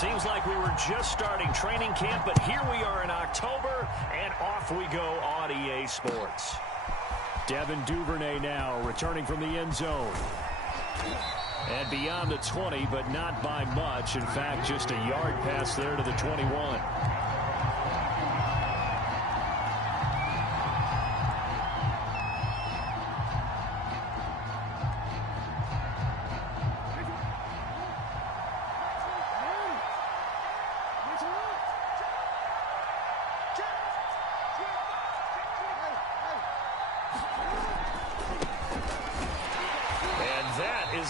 Seems like we were just starting training camp, but here we are in October, and off we go on EA Sports. Devin Duvernay now returning from the end zone. And beyond the 20, but not by much. In fact, just a yard pass there to the 21.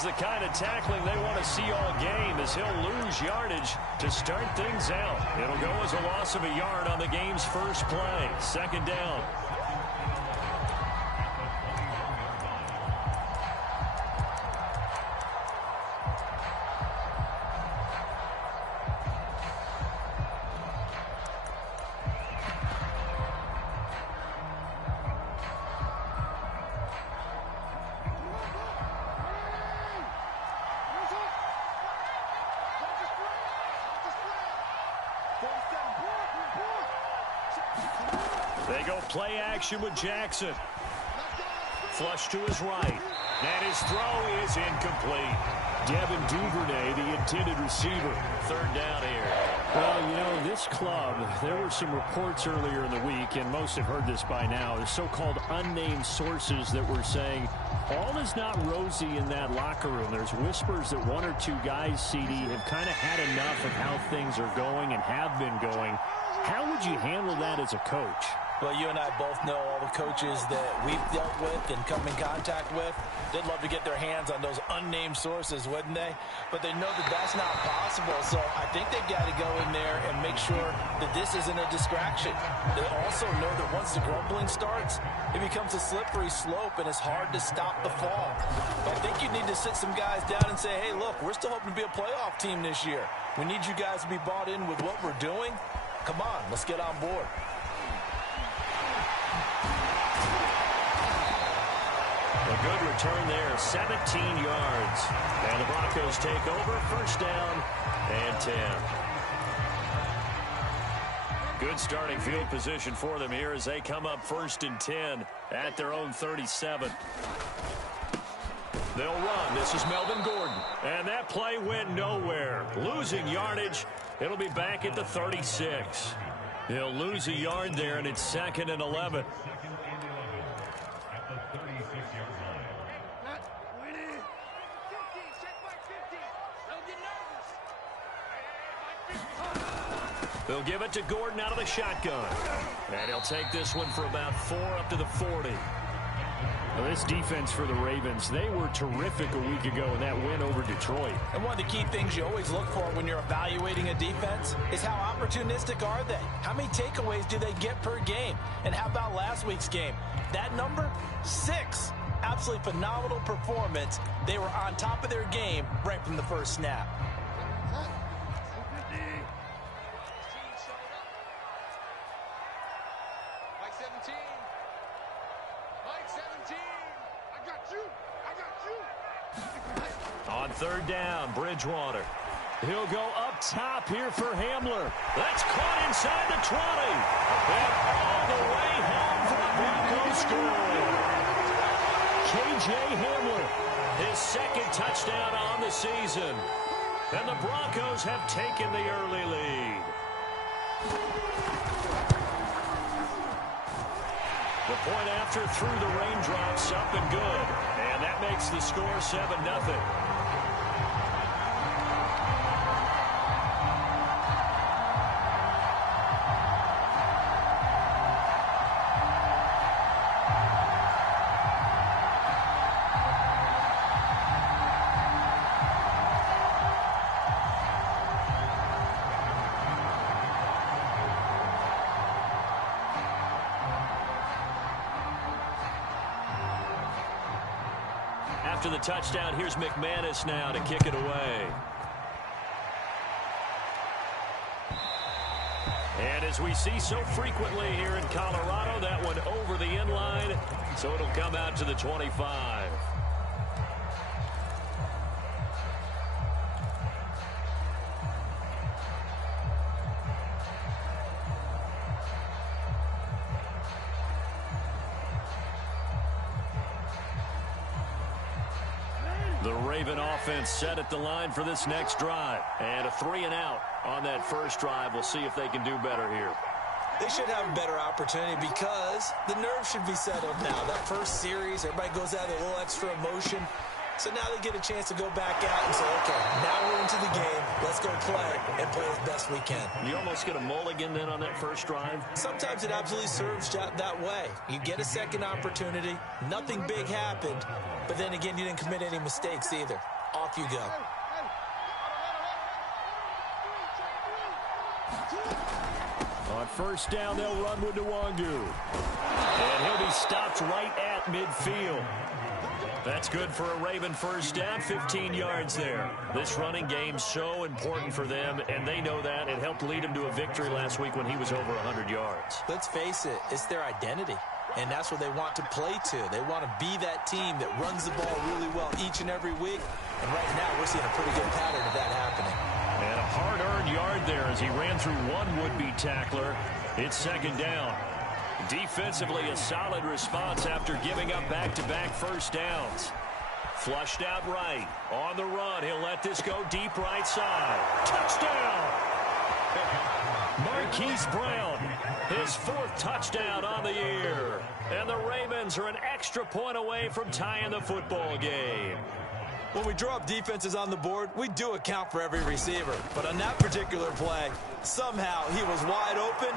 The kind of tackling they want to see all game, as he'll lose yardage to start things out. It'll go as a loss of a yard on the game's first play. Second down. They go play action with Jackson. Flush to his right. And his throw is incomplete. Devin Duvernay, the intended receiver. Third down here. Well, you know, this club, there were some reports earlier in the week, and most have heard this by now. There's so-called unnamed sources that were saying all is not rosy in that locker room. There's whispers that one or two guys, CD, have kind of had enough of how things are going and have been going. How would you handle that as a coach? Well, you and I both know all the coaches that we've dealt with and come in contact with. They'd love to get their hands on those unnamed sources, wouldn't they? But they know that that's not possible, so I think they've got to go in there and make sure that this isn't a distraction. They also know that once the grumbling starts, it becomes a slippery slope, and it's hard to stop the fall. But I think you need to sit some guys down and say, hey, look, we're still hoping to be a playoff team this year. We need you guys to be bought in with what we're doing. Come on, let's get on board. A good return there, 17 yards. And the Broncos take over, first down and 10. Good starting field position for them here as they come up first and 10 at their own 37. They'll run. This is Melvin Gordon. And that play went nowhere. Losing yardage. It'll be back at the 36. He'll lose a yard there, and it's second and 11. They'll give it to Gordon out of the shotgun. And he'll take this one for about 4 up to the 40. Well, this defense for the Ravens, they were terrific a week ago in that win over Detroit. And one of the key things you always look for when you're evaluating a defense is how opportunistic are they? How many takeaways do they get per game? And how about last week's game? That number? 6. Absolutely phenomenal performance. They were on top of their game right from the first snap. On third down, Bridgewater. He'll go up top here for Hamler. That's caught inside the 20. And all the way home for the Broncos score. K.J. Hamler, his second touchdown on the season. And the Broncos have taken the early lead. The point after through the raindrops, up and good. And that makes the score 7-0. After the touchdown, here's McManus now to kick it away. And as we see so frequently here in Colorado, that one over the end line, so it'll come out to the 25. The Raven offense set at the line for this next drive. And a 3-and-out on that first drive. We'll see if they can do better here. They should have a better opportunity because the nerves should be settled now. That first series, everybody goes out with a little extra emotion. So now they get a chance to go back out and say, okay, now we're into the game. Let's go play and play as best we can. You almost get a mulligan then on that first drive? Sometimes it absolutely serves that way. You get a second opportunity. Nothing big happened. But then again, you didn't commit any mistakes either. Off you go. On first down, they'll run with Nwangu. And he'll be stopped right at midfield. That's good for a Raven first down, 15 yards there. This running game's so important for them, and they know that. It helped lead them to a victory last week when he was over 100 yards. Let's face it, it's their identity, and that's what they want to play to. They want to be that team that runs the ball really well each and every week, and right now we're seeing a pretty good pattern of that happening. And a hard-earned yard there as he ran through one would-be tackler. It's second down. Defensively, a solid response after giving up back-to-back first downs. Flushed out right. On the run, he'll let this go deep right side. Touchdown! Marquise Brown, his fourth touchdown on the year. And the Ravens are an extra point away from tying the football game. When we draw up defenses on the board, we do account for every receiver. But on that particular play, somehow he was wide open,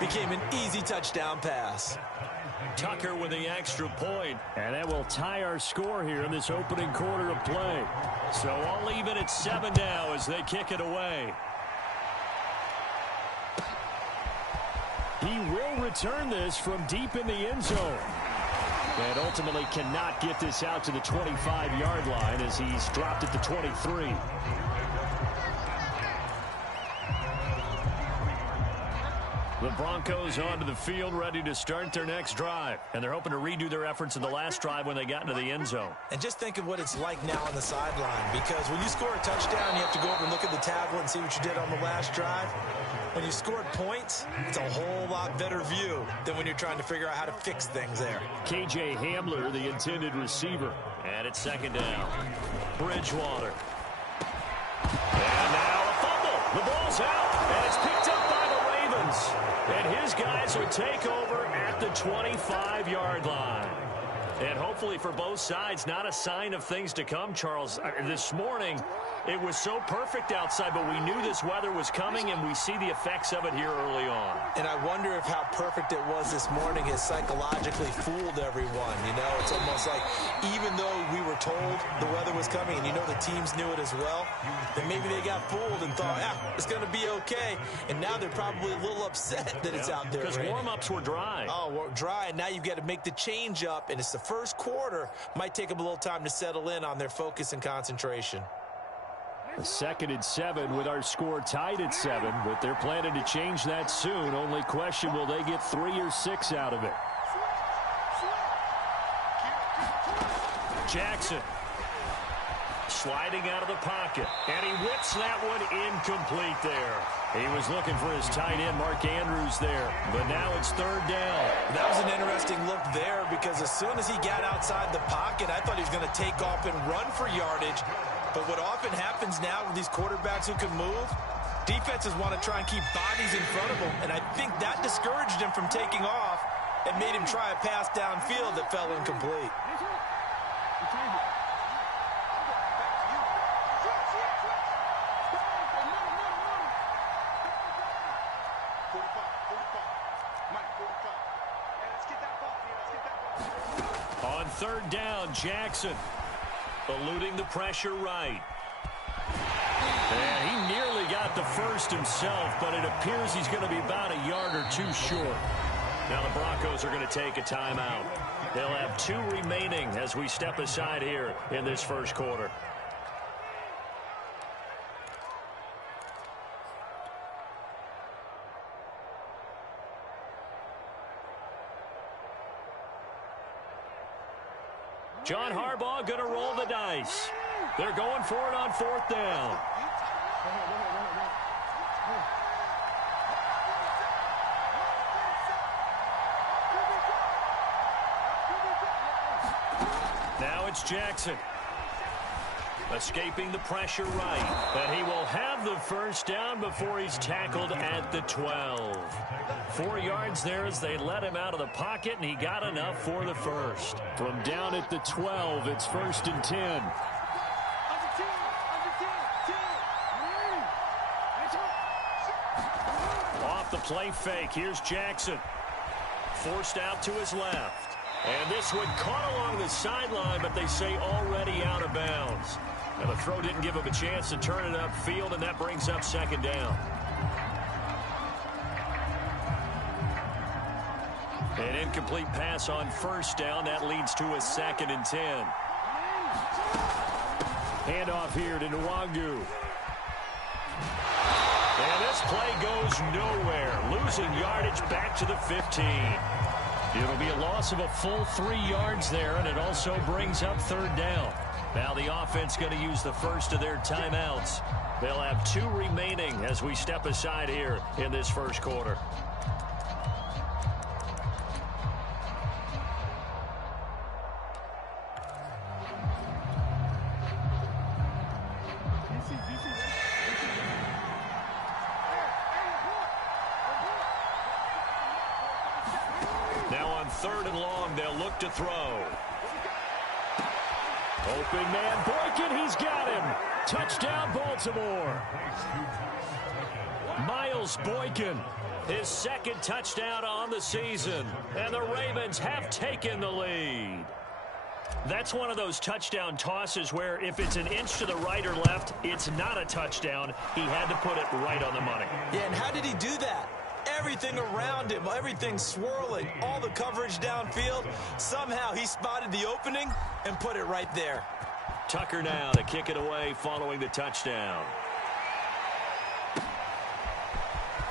became an easy touchdown pass. Tucker with the extra point. And that will tie our score here in this opening quarter of play. So all even at 7 now as they kick it away. He will return this from deep in the end zone. And ultimately cannot get this out to the 25-yard line as he's dropped at the 23. The Broncos onto the field ready to start their next drive. And they're hoping to redo their efforts in the last drive when they got into the end zone. And just think of what it's like now on the sideline, because when you score a touchdown, you have to go over and look at the tablet and see what you did on the last drive. When you scored points, it's a whole lot better view than when you're trying to figure out how to fix things there. K.J. Hamler, the intended receiver. And it's second down. Bridgewater. And now a fumble. The ball's out, and it's picked up by the Ravens. And his guys will take over at the 25-yard line. And hopefully for both sides, not a sign of things to come, Charles. This morning, it was so perfect outside, but we knew this weather was coming, and we see the effects of it here early on. And I wonder if how perfect it was this morning has psychologically fooled everyone. You know, it's almost like even though we were told the weather was coming, and you know the teams knew it as well, then maybe they got fooled and thought, it's going to be okay. And now they're probably a little upset that it's out there. Because warm-ups were dry. Oh, well, dry, and now you've got to make the change up, and it's the first quarter. Might take them a little time to settle in on their focus and concentration. 2nd and 7 with our score tied at 7, but they're planning to change that soon. Only question, will they get 3 or 6 out of it? Jackson sliding out of the pocket, and he whips that one incomplete there. He was looking for his tight end, Mark Andrews, there, but now it's 3rd down. That was an interesting look there because as soon as he got outside the pocket, I thought he was going to take off and run for yardage. But what often happens now with these quarterbacks who can move, defenses want to try and keep bodies in front of them, and I think that discouraged him from taking off and made him try a pass downfield that fell incomplete. On 3rd down, Jackson eluding the pressure right. And he nearly got the first himself, but it appears he's going to be about a yard or 2 short. Now the Broncos are going to take a timeout. They'll have 2 remaining as we step aside here in this first quarter. John Harbaugh going to roll the dice. They're going for it on 4th down. Now it's Jackson. Escaping the pressure right. And he will have the first down before he's tackled at the 12. 4 yards there as they let him out of the pocket, and he got enough for the first. From down at the 12, it's 1st and 10. Off the play fake, here's Jackson. Forced out to his left. And this one caught along the sideline, but they say already out of bounds. Now the throw didn't give him a chance to turn it upfield, and that brings up 2nd down. An incomplete pass on 1st down. That leads to a 2nd and 10. Handoff here to Nwangu. And this play goes nowhere. Losing yardage back to the 15. It'll be a loss of a full 3 yards there, and it also brings up 3rd down. Now the offense going to use the first of their timeouts. They'll have 2 remaining as we step aside here in this first quarter. Now on 3rd and long, they'll look to throw. Open man, Boykin, he's got him. Touchdown, Baltimore. Miles Boykin, his 2nd touchdown on the season. And the Ravens have taken the lead. That's one of those touchdown tosses where if it's an inch to the right or left, it's not a touchdown. He had to put it right on the money. Yeah, and how did he do that? Everything around him, everything swirling, all the coverage downfield. Somehow he spotted the opening and put it right there. Tucker now to kick it away following the touchdown.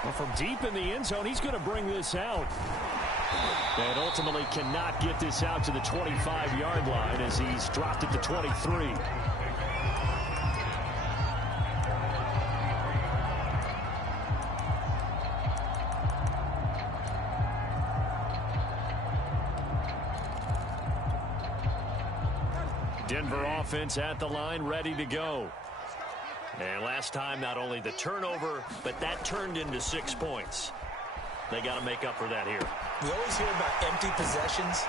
Well, from deep in the end zone, he's going to bring this out. And ultimately cannot get this out to the 25-yard line as he's dropped it to 23. Denver offense at the line, ready to go. And last time, not only the turnover, but that turned into 6 points. They got to make up for that here. We always hear about empty possessions,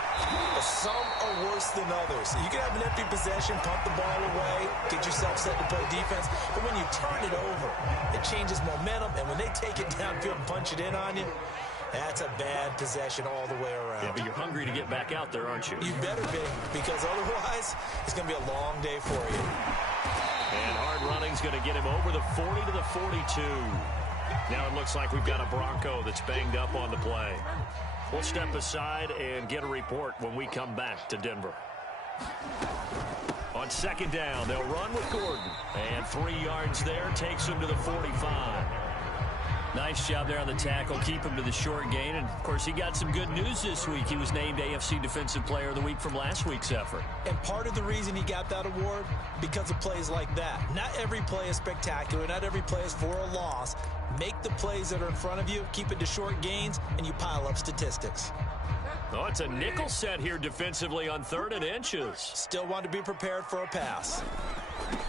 but some are worse than others. You can have an empty possession, pump the ball away, get yourself set to play defense, but when you turn it over, it changes momentum, and when they take it downfield and punch it in on you, that's a bad possession all the way around. Yeah, but you're hungry to get back out there, aren't you? You better be, because otherwise, it's going to be a long day for you. And hard running's going to get him over the 40 to the 42. Now it looks like we've got a Bronco that's banged up on the play. We'll step aside and get a report when we come back to Denver. On 2nd down, they'll run with Gordon. And 3 yards there takes him to the 45. Nice job there on the tackle. Keep him to the short gain. And, of course, he got some good news this week. He was named AFC Defensive Player of the Week from last week's effort. And part of the reason he got that award, because of plays like that. Not every play is spectacular. Not every play is for a loss. Make the plays that are in front of you, keep it to short gains, and you pile up statistics. Oh, it's a nickel set here defensively on 3rd and inches. Still want to be prepared for a pass.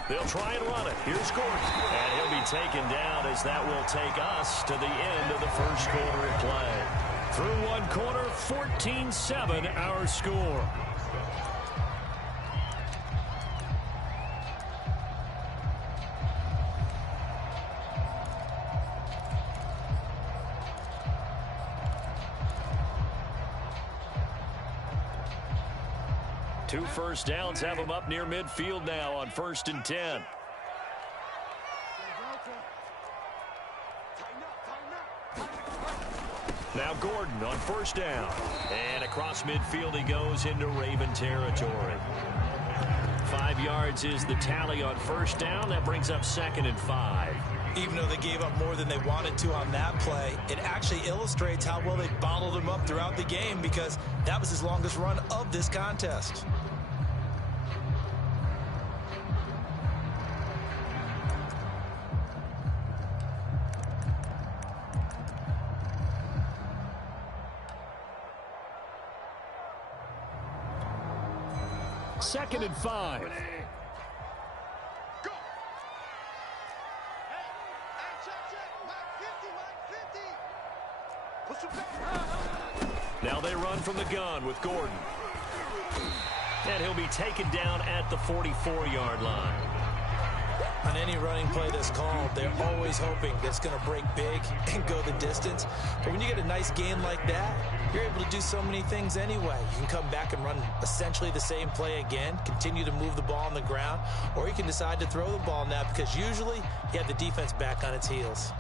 They'll try and run it. Here's Gordon. And he'll be taken down as that will take us to the end of the first quarter of play. Through one quarter, 14-7 our score. Two first downs have them up near midfield now on 1st and 10. Now Gordon on 1st down. And across midfield he goes into Raven territory. 5 yards is the tally on 1st down. That brings up 2nd and 5. Even though they gave up more than they wanted to on that play, it actually illustrates how well they bottled him up throughout the game, because that was his longest run of this contest. Second and 5. Now they run from the gun with Gordon. And he'll be taken down at the 44-yard line. On any running play that's called, they're always hoping that it's going to break big and go the distance. But when you get a nice gain like that, you're able to do so many things anyway. You can come back and run essentially the same play again, continue to move the ball on the ground, or you can decide to throw the ball now because usually you have the defense back on its heels.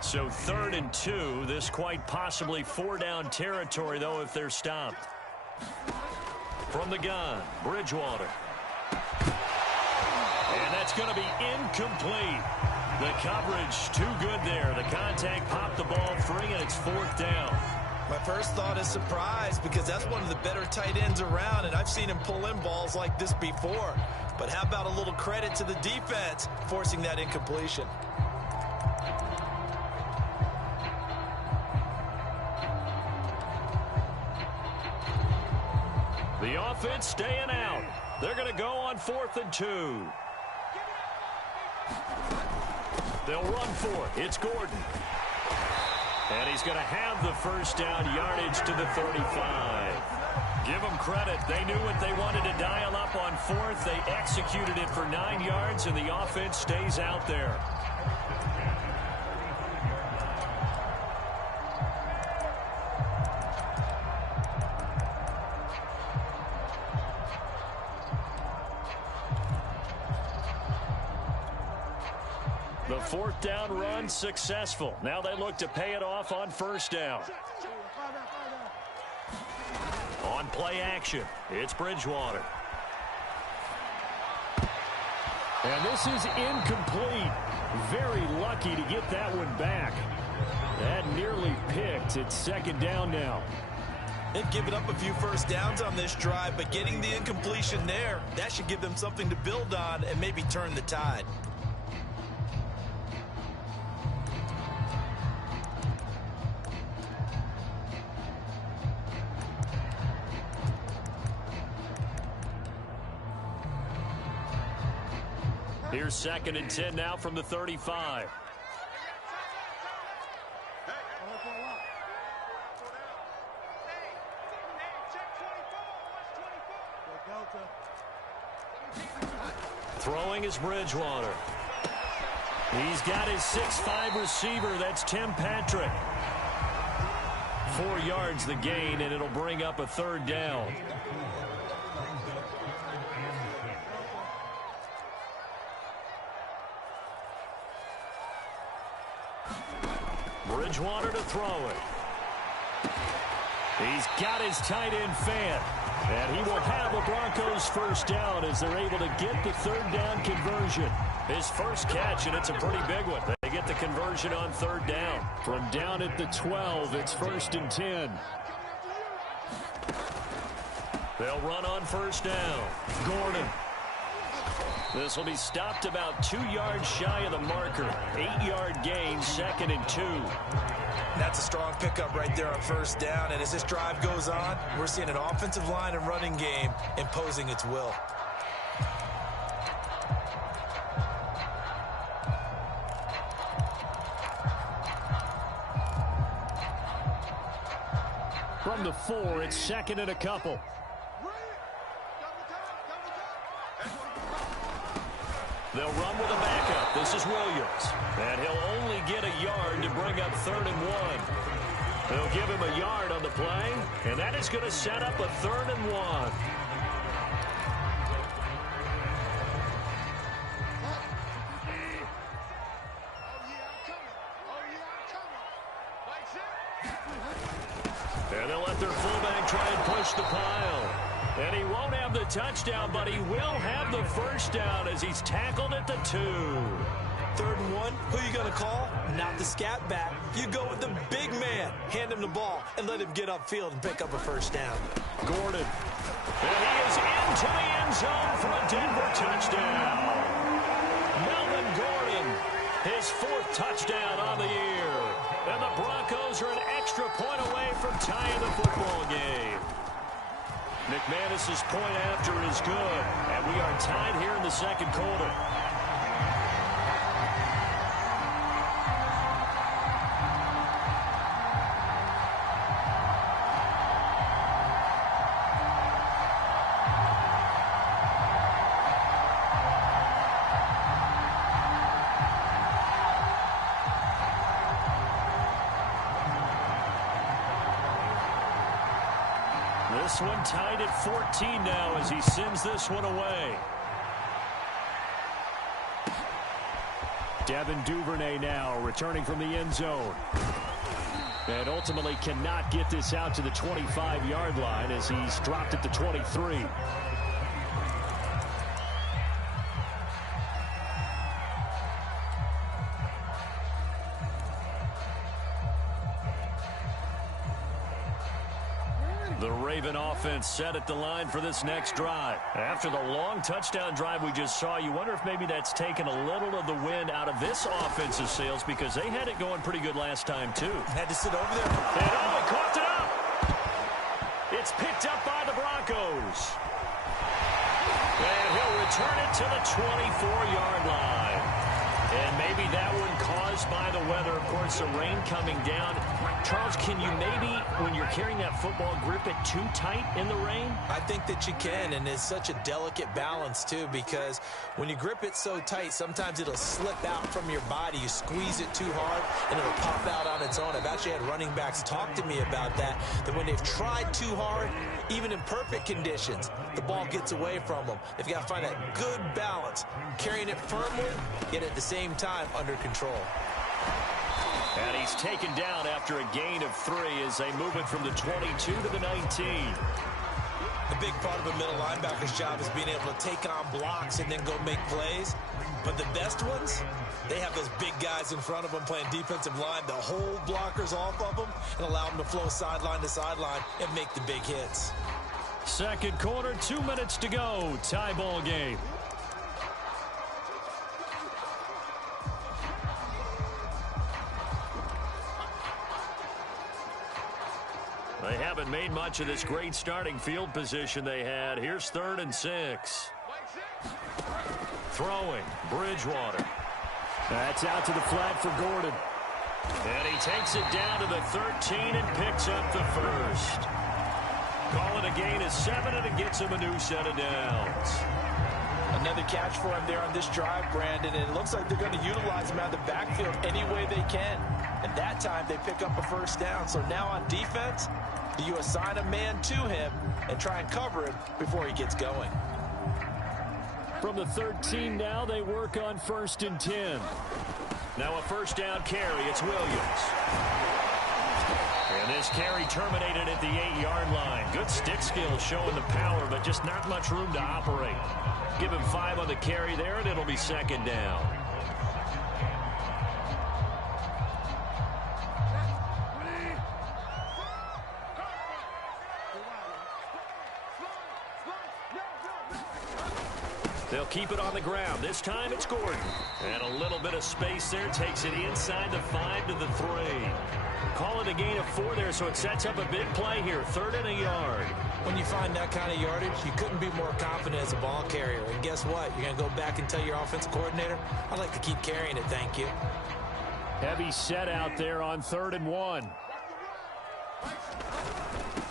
So 3rd and 2, this quite possibly 4-down territory, though, if they're stopped. From the gun, Bridgewater. And that's going to be incomplete. The coverage too good there. The contact popped the ball free, and it's 4th down. My first thought is surprise because that's one of the better tight ends around, and I've seen him pull in balls like this before. But how about a little credit to the defense forcing that incompletion? The offense staying out. They're going to go on 4th and 2. They'll run for it. It's Gordon. And he's going to have the first down yardage to the 35. Give them credit. They knew what they wanted to dial up on 4th. They executed it for 9 yards, and the offense stays out there. The 4th down run successful. Now they look to pay it off on 1st down. On play action, it's Bridgewater. And this is incomplete. Very lucky to get that one back. That nearly picked. It's 2nd down now. They've given up a few first downs on this drive, but getting the incompletion there, that should give them something to build on and maybe turn the tide. Here's 2nd and 10 now from the 35. Throwing is Bridgewater. He's got his 6'5" receiver. That's Tim Patrick. 4 yards the gain, and it'll bring up a 3rd down. Bridgewater to throw it. He's got his tight end fan. And he will have the Broncos first down as they're able to get the 3rd down conversion. His first catch, and it's a pretty big one. They get the conversion on 3rd down. From down at the 12, it's 1st and 10. They'll run on 1st down. Gordon. This will be stopped about 2 yards shy of the marker. 8-yard gain, 2nd and 2. That's a strong pickup right there on 1st down. And as this drive goes on, we're seeing an offensive line and running game imposing its will. From the 4, it's 2nd and a couple. They'll run with a backup. This is Williams. And he'll only get a yard to bring up 3rd and 1. They'll give him a yard on the play, and that is going to set up a 3rd and 1. And they'll let their fullback try and push the pile. And he won't have the touchdown, but he will have the first down as he's tackled at the 2. 3rd and 1, who you going to call? Not the scat back. You go with the big man. Hand him the ball and let him get upfield and pick up a first down. Gordon. And he is into the end zone for a Denver touchdown. Melvin Gordon, his 4th touchdown on the year. And the Broncos are an extra point away from tying the football game. McManus's point after is good, and we are tied here in the second quarter. This one tied at 14 now as he sends this one away. Devin Duvernay now returning from the end zone. And ultimately cannot get this out to the 25-yard line as he's dropped at the 23. The Raven offense set at the line for this next drive. After the long touchdown drive we just saw, you wonder if maybe that's taken a little of the wind out of this offensive sails because they had it going pretty good last time, too. Had to sit over there. And oh, he coughed it up. It's picked up by the Broncos. And he'll return it to the 24-yard line. And maybe that one caused by the weather. Of course, the rain coming down. Charles, can you maybe, when you're carrying that football, grip it too tight in the rain? I think that you can, and it's such a delicate balance, too, because when you grip it so tight, sometimes it'll slip out from your body. You squeeze it too hard, and it'll pop out on its own. I've actually had running backs talk to me about that when they've tried too hard, even in perfect conditions, the ball gets away from them. They've got to find that good balance, carrying it firmly, yet at the same time under control. And he's taken down after a gain of 3 as they move it from the 22 to the 19. The big part of a middle linebacker's job is being able to take on blocks and then go make plays. But the best ones, they have those big guys in front of them playing defensive line to hold blockers off of them and allow them to flow sideline to sideline and make the big hits. Second quarter, 2 minutes to go. Tie ball game. They haven't made much of this great starting field position they had. Here's 3rd and 6. Throwing, Bridgewater. That's out to the flat for Gordon. And he takes it down to the 13 and picks up the first. Call it a gain of 7, and it gets him a new set of downs. Another catch for him there on this drive, Brandon, and it looks like they're going to utilize him out of the backfield any way they can. And that time they pick up a first down. So now on defense, you assign a man to him and try and cover him before he gets going. From the 13 now, they work on 1st and 10. Now a first down carry. It's Williams. And this carry terminated at the 8-yard line. Good stick skills showing the power, but just not much room to operate. Give him 5 on the carry there, and it'll be 2nd down. They'll keep it on the ground. This time it's Gordon. And a little bit of space there. Takes it inside the 5 to the 3. Call it a gain of 4 there, so it sets up a big play here. 3rd and a yard. When you find that kind of yardage, you couldn't be more confident as a ball carrier. And guess what? You're going to go back and tell your offensive coordinator, I'd like to keep carrying it, thank you. Heavy set out there on 3rd and 1.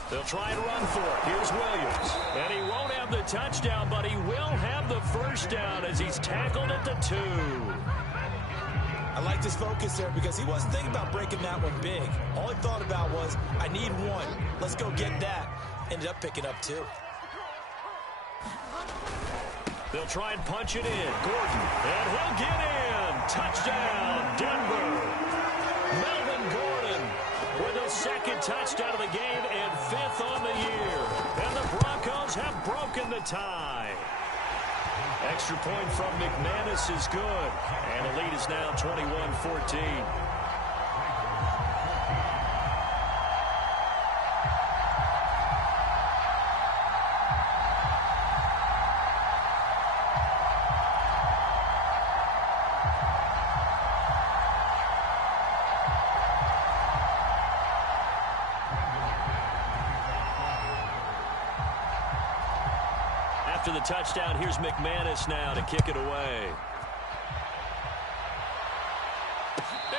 They'll try and run for it. Here's Williams. And he won't have the touchdown, but he will have the first down as he's tackled at the 2. I liked his focus there because he wasn't thinking about breaking that one big. All he thought about was, I need 1. Let's go get that. Ended up picking up 2. They'll try and punch it in. Gordon. And he'll get in. Touchdown, Denver. Melvin Gordon with a 2nd touchdown of the game and 5th on the year. And the Broncos have broken the tie. Extra point from McManus is good. And the lead is now 21-14. after the touchdown. Here's McManus now to kick it away.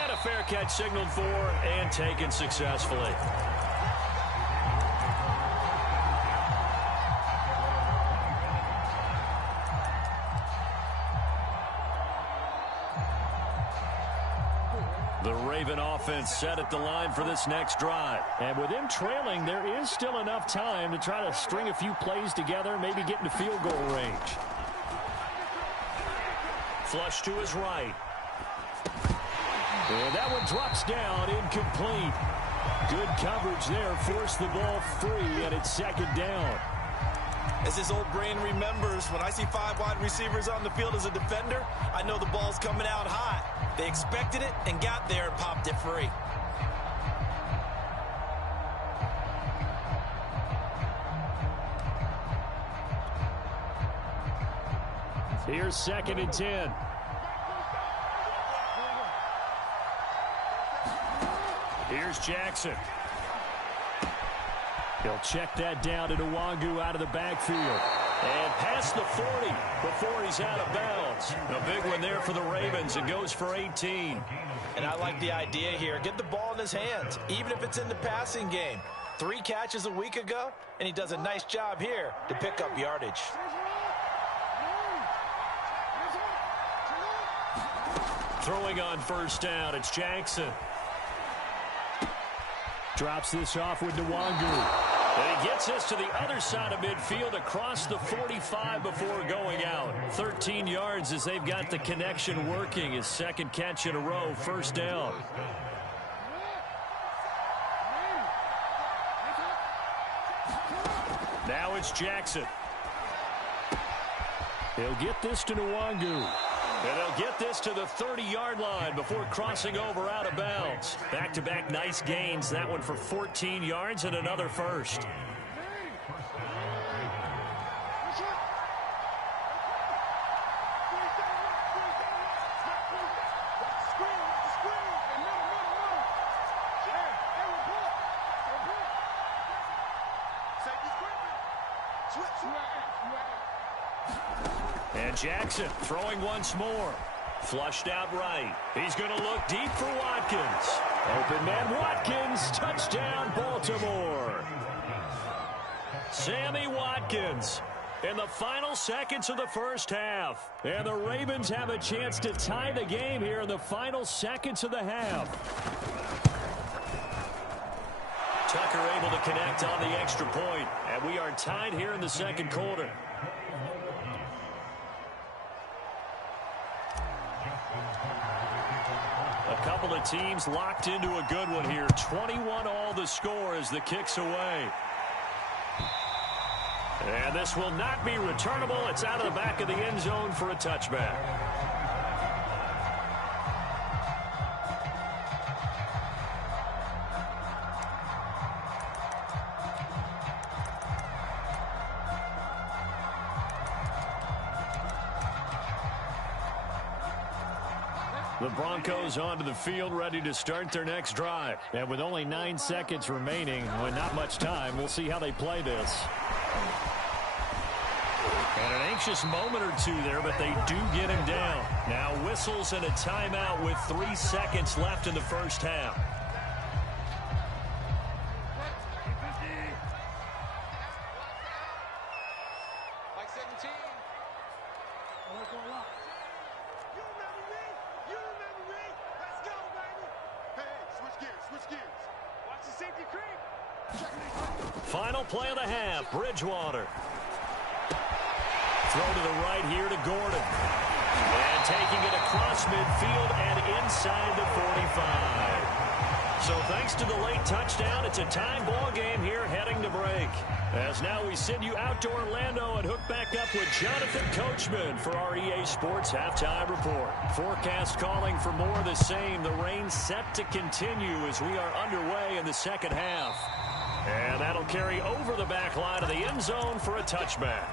And a fair catch signaled for and taken successfully. The Raven offense set at the line for this next drive. And with them trailing, there is still enough time to try to string a few plays together, maybe get into field goal range. Flush to his right. And that one drops down, incomplete. Good coverage there, forced the ball free, and it's second down. As his old brain remembers, when I see 5 wide receivers on the field as a defender, I know the ball's coming out hot. They expected it and got there and popped it free. Here's 2nd and 10. Here's Jackson. He'll check that down to Nwangu out of the backfield. And past the 40 before he's out of bounds. A big one there for the Ravens. It goes for 18. And I like the idea here. Get the ball in his hands, even if it's in the passing game. 3 catches a week ago, and he does a nice job here to pick up yardage. Throwing on first down, it's Jackson. Drops this off with Nwangu. And he gets us to the other side of midfield across the 45 before going out. 13 yards as they've got the connection working. His 2nd catch in a row, first down. Now it's Jackson. He'll get this to Nwangu. And they'll get this to the 30-yard line before crossing over out of bounds. Back-to-back nice gains. That one for 14 yards and another first. And Jackson throwing once more. Flushed out right. He's going to look deep for Watkins. Open man Watkins. Touchdown, Baltimore. Sammy Watkins in the final seconds of the first half. And the Ravens have a chance to tie the game here in the final seconds of the half. Tucker able to connect on the extra point. And we are tied here in the second quarter. A couple of teams locked into a good one here. 21 all the score as the kick's away. And this will not be returnable. It's out of the back of the end zone for a touchback. The Broncos onto the field, ready to start their next drive. And with only 9 seconds remaining, with not much time, we'll see how they play this. And an anxious moment or two there, but they do get him down. Now whistles and a timeout with 3 seconds left in the first half. Final play of the half, Bridgewater. Throw to the right here to Gordon. And taking it across midfield and inside the 45. So thanks to the late touchdown, it's a time ball game here heading to break. As now we send you out to Orlando and hook back up with Jonathan Coachman for our EA Sports Halftime Report. Forecast calling for more of the same. The rain set to continue as we are underway in the second half. And that'll carry over the back line of the end zone for a touchback.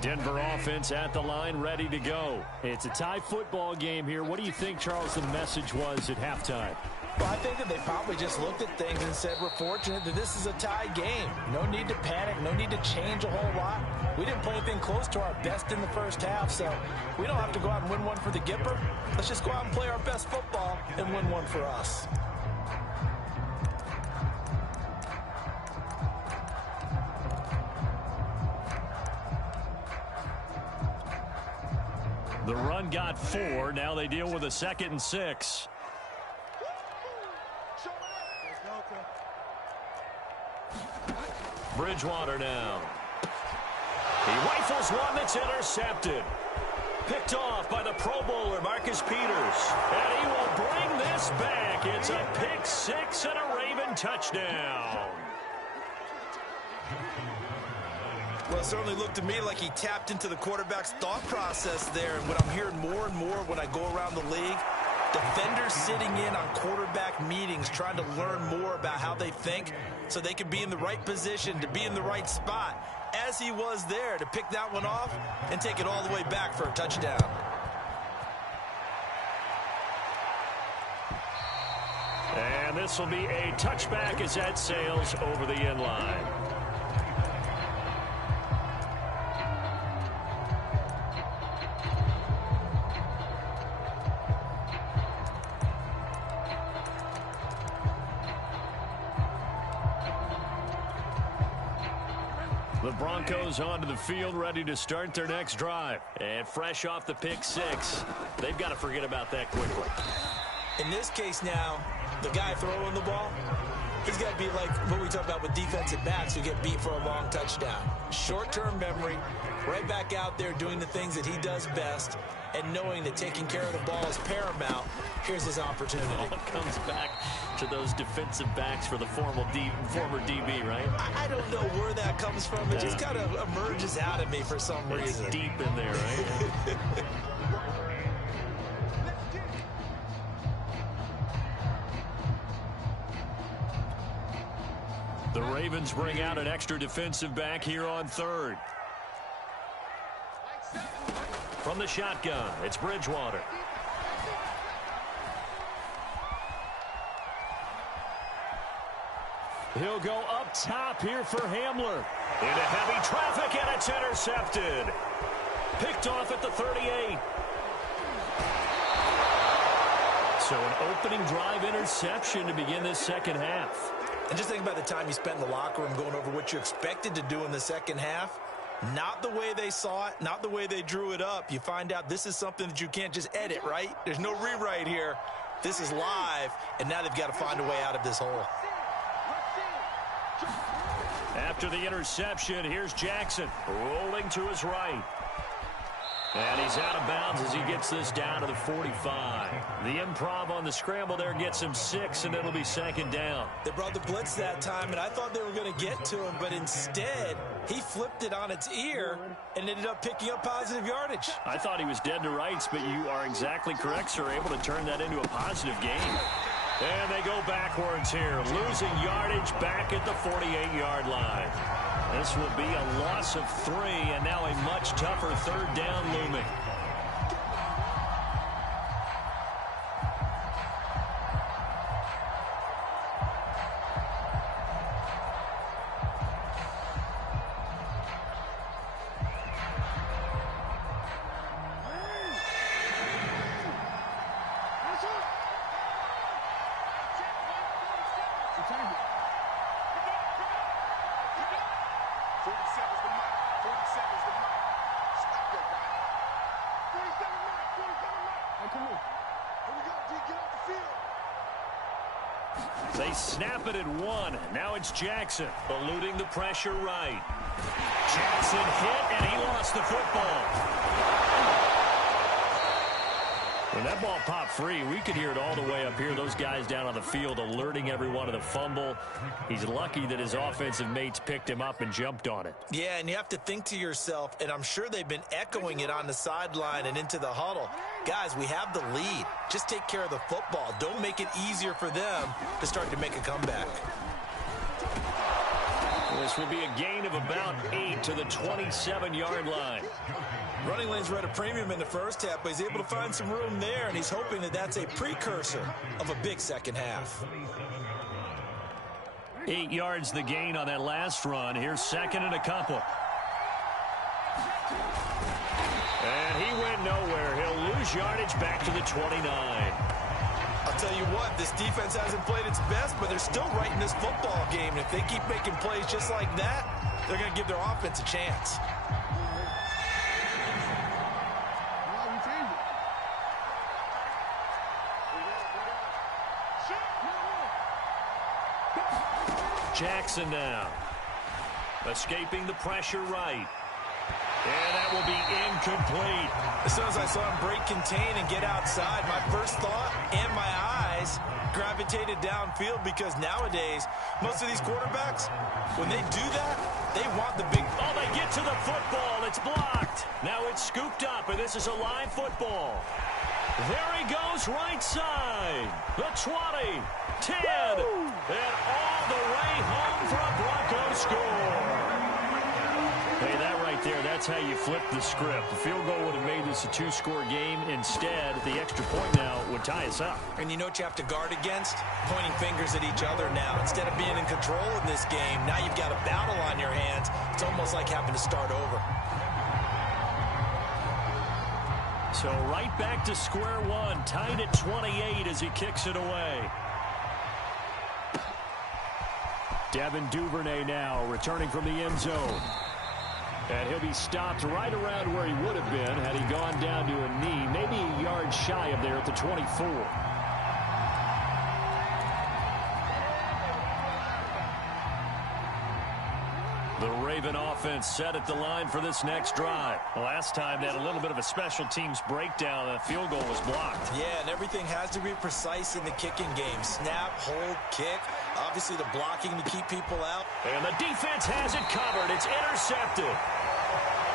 Denver offense at the line, ready to go. It's a tie football game here. What do you think, Charles, the message was at halftime? Well, I think that they probably just looked at things and said, we're fortunate that this is a tie game. No need to panic. No need to change a whole lot. We didn't play anything close to our best in the first half, so we don't have to go out and win one for the Gipper. Let's just go out and play our best football and win one for us. The run got 4. Now they deal with a 2nd and 6. Bridgewater now. He rifles one that's intercepted. Picked off by the Pro Bowler, Marcus Peters. And he will bring this back. It's a pick 6 and a Raven touchdown. Well, it certainly looked to me like he tapped into the quarterback's thought process there. And what I'm hearing more and more when I go around the league, defenders sitting in on quarterback meetings trying to learn more about how they think so they can be in the right position, to be in the right spot, as he was there, to pick that one off and take it all the way back for a touchdown. And this will be a touchback as that sails over the end line. The Broncos onto the field, ready to start their next drive. And fresh off the pick 6, they've got to forget about that quickly. In this case now, the guy throwing the ball, he's got to be like what we talk about with defensive backs who get beat for a long touchdown. Short-term memory, right back out there doing the things that he does best, and knowing that taking care of the ball is paramount. Here's his opportunity. It all comes back to those defensive backs for the former DB, right? I don't know where that comes from. It just kind of emerges out of me for some reason. It's deep in there, right? The Ravens bring out an extra defensive back here on 3rd. From the shotgun, it's Bridgewater. He'll go up top here for Hamler. Into heavy traffic, and it's intercepted. Picked off at the 38. So an opening drive interception to begin this second half. And just think about the time you spent in the locker room going over what you expected to do in the second half. Not the way they saw it, not the way they drew it up. You find out this is something that you can't just edit, right? There's no rewrite here. This is live, and now they've got to find a way out of this hole. After the interception, here's Jackson rolling to his right. And he's out of bounds as he gets this down to the 45. The improv on the scramble there gets him 6, and it'll be 2nd down. They brought the blitz that time, and I thought they were going to get to him, but instead, he flipped it on its ear and ended up picking up positive yardage. I thought he was dead to rights, but you are exactly correct, sir, able to turn that into a positive gain. And they go backwards here, losing yardage back at the 48-yard line. This will be a loss of 3, and now a much tougher 3rd down looming. They snap it at 1. Now it's Jackson, eluding the pressure right. Jackson hit, and he lost the football. When that ball popped free, we could hear it all the way up here. Those guys down on the field alerting everyone of the fumble. He's lucky that his offensive mates picked him up and jumped on it. Yeah, and you have to think to yourself, and I'm sure they've been echoing it on the sideline and into the huddle. Guys, we have the lead. Just take care of the football. Don't make it easier for them to start to make a comeback. This will be a gain of about 8 to the 27-yard line. Running lanes were at a premium in the first half, but he's able to find some room there, and he's hoping that that's a precursor of a big second half. 8 yards the gain on that last run. Here's second and a couple. And he went nowhere. He'll lose yardage back to the 29. I'll tell you what, this defense hasn't played its best, but they're still right in this football game. And if they keep making plays just like that, they're going to give their offense a chance. Jackson now. Escaping the pressure right. And that will be incomplete. As soon as I saw him break contain and get outside, my first thought and my eyes gravitated downfield, because nowadays, most of these quarterbacks, when they do that, they want the big... Oh, they get to the football. It's blocked. Now it's scooped up, and this is a live football. There he goes, right side. The 20, 10, and all the way home for a Broncos score. Hey, that right there, that's how you flip the script. The field goal would have made this a 2-score game. Instead, the extra point now would tie us up. And you know what you have to guard against? Pointing fingers at each other now. Instead of being in control in this game, now you've got a battle on your hands. It's almost like having to start over. So right back to square one, tied at 28 as he kicks it away. Devin Duvernay now returning from the end zone. And he'll be stopped right around where he would have been had he gone down to a knee, maybe a yard shy of there at the 24. The Raven offense set at the line for this next drive. Last time they had a little bit of a special teams breakdown. The field goal was blocked. Yeah, and everything has to be precise in the kicking game. Snap, hold, kick. Obviously the blocking to keep people out. And the defense has it covered. It's intercepted.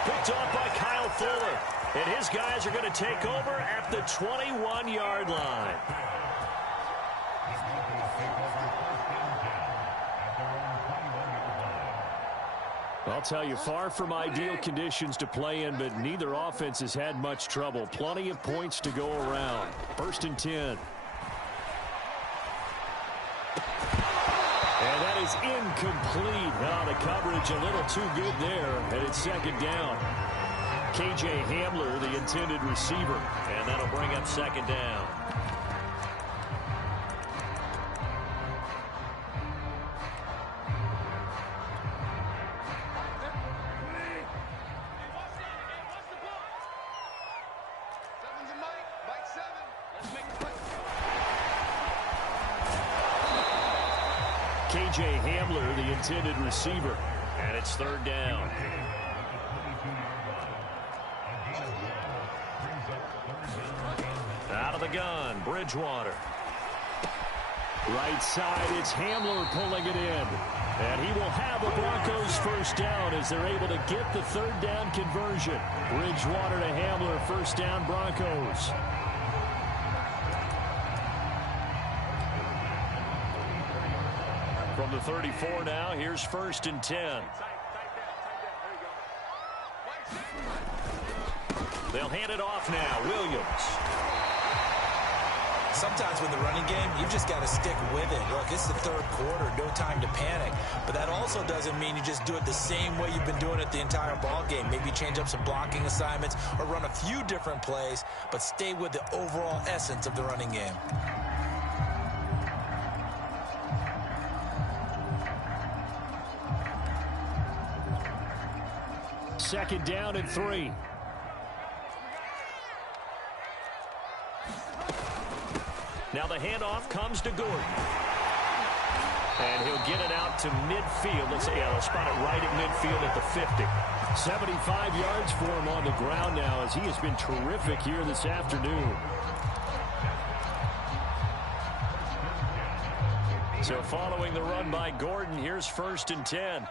Picked off by Kyle Fuller. And his guys are going to take over at the 21-yard line. I'll tell you, far from ideal conditions to play in, but neither offense has had much trouble. Plenty of points to go around. 1st and 10. And that is incomplete. Oh, the coverage a little too good there, and it's second down. K.J. Hamler, the intended receiver. And that'll bring up second down. K.J. Hamler, the intended receiver. And it's third down. Out of the gun, Bridgewater. Right side, it's Hamler pulling it in. And he will have a Broncos first down as they're able to get the third down conversion. Bridgewater to Hamler, first down Broncos. From the 34 now, here's 1st and 10. They'll hand it off now. Williams. Sometimes with the running game, you've just got to stick with it. Look, it's the third quarter, no time to panic. But that also doesn't mean you just do it the same way you've been doing it the entire ball game. Maybe change up some blocking assignments or run a few different plays, but stay with the overall essence of the running game. Second down and 3. Now the handoff comes to Gordon. And he'll get it out to midfield. Let's say, they'll spot it right at midfield at the 50. 75 yards for him on the ground now as he has been terrific here this afternoon. So following the run by Gordon, here's 1st and 10.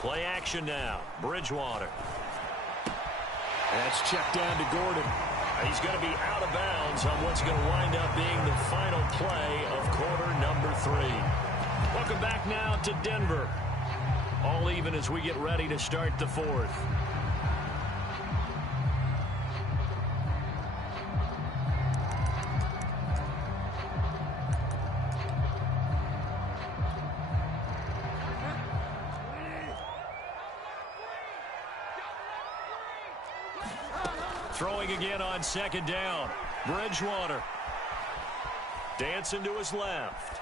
Play action now. Bridgewater. That's checked down to Gordon. He's going to be out of bounds on what's going to wind up being the final play of quarter number 3. Welcome back now to Denver. All even as we get ready to start the 4th. Throwing again on 2nd down. Bridgewater. Dancing to his left.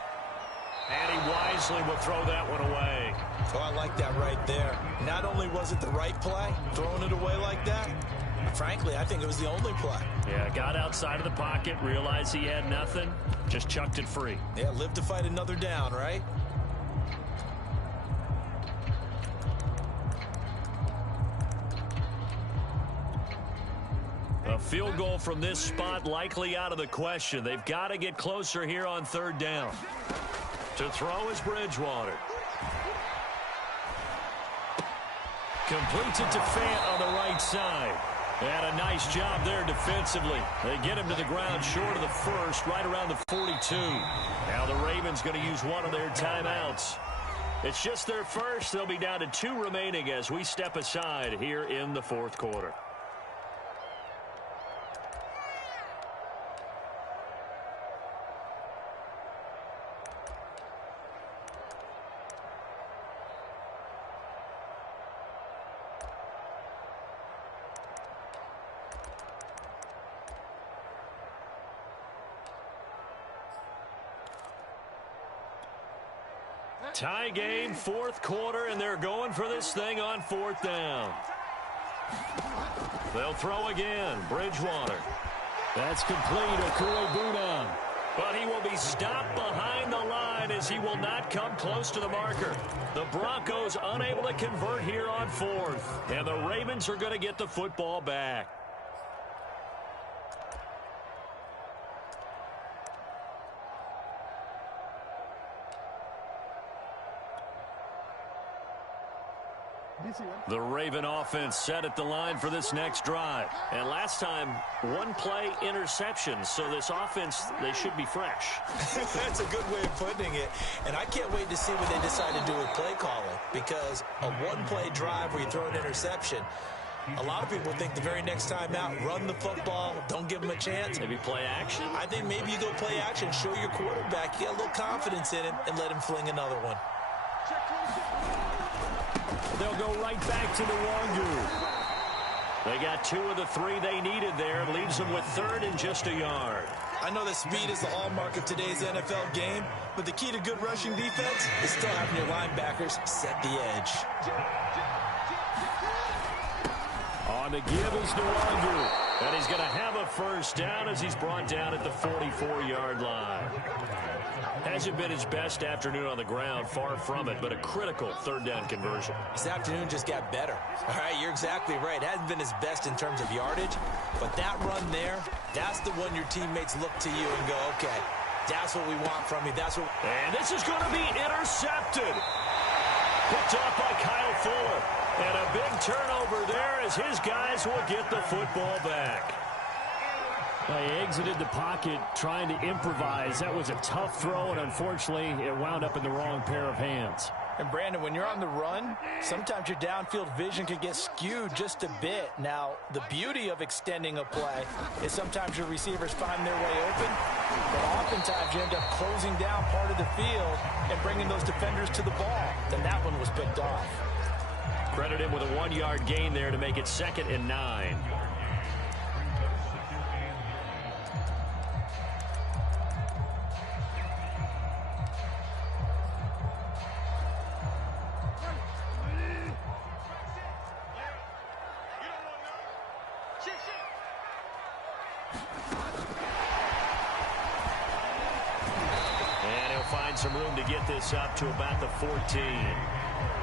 And he wisely will throw that one away. Oh, I like that right there. Not only was it the right play, throwing it away like that, frankly, I think it was the only play. Yeah, got outside of the pocket, realized he had nothing, just chucked it free. Yeah, live to fight another down, right? A field goal from this spot likely out of the question. They've got to get closer here on 3rd down. To throw is Bridgewater. Completes it to Fant on the right side. And a nice job there defensively. They get him to the ground short of the 1st, right around the 42. Now the Ravens going to use one of their timeouts. It's just their first. They'll be down to 2 remaining as we step aside here in the 4th quarter. Tie game, 4th quarter, and they're going for this thing on 4th down. They'll throw again. Bridgewater. That's complete. Okue-Buna. But he will be stopped behind the line as he will not come close to the marker. The Broncos unable to convert here on 4th. And the Ravens are going to get the football back. The Raven offense set at the line for this next drive. And last time, 1 play interception. So this offense, they should be fresh. That's a good way of putting it. And I can't wait to see what they decide to do with play calling. Because a 1-play drive where you throw an interception, a lot of people think the very next time out, run the football, don't give them a chance. Maybe play action? I think maybe you go play action, show your quarterback, get a little confidence in him, and let him fling another one. They'll go right back to the Wangu. They got 2 of the 3 they needed there. Leaves them with 3rd and just a yard. I know that speed is the hallmark of today's NFL game, but the key to good rushing defense is still having your linebackers set the edge. On the give is Wangu. And he's going to have a 1st down as he's brought down at the 44-yard line. Hasn't been his best afternoon on the ground, far from it, but a critical 3rd down conversion. This afternoon just got better. All right, you're exactly right. It hasn't been his best in terms of yardage, but that run there, that's the one your teammates look to you and go, okay, that's what we want from you. That's what. And this is going to be intercepted. Picked off by Kyle Fuller. And a big turnover there as his guys will get the football back. He exited the pocket trying to improvise. That was a tough throw, and unfortunately, it wound up in the wrong pair of hands. And, Brandon, when you're on the run, sometimes your downfield vision can get skewed just a bit. Now, the beauty of extending a play is sometimes your receivers find their way open, but oftentimes you end up closing down part of the field and bringing those defenders to the ball. Then that one was picked off. Credit him with a 1-yard gain there to make it 2nd and 9. And he'll find some room to get this up to about the 14.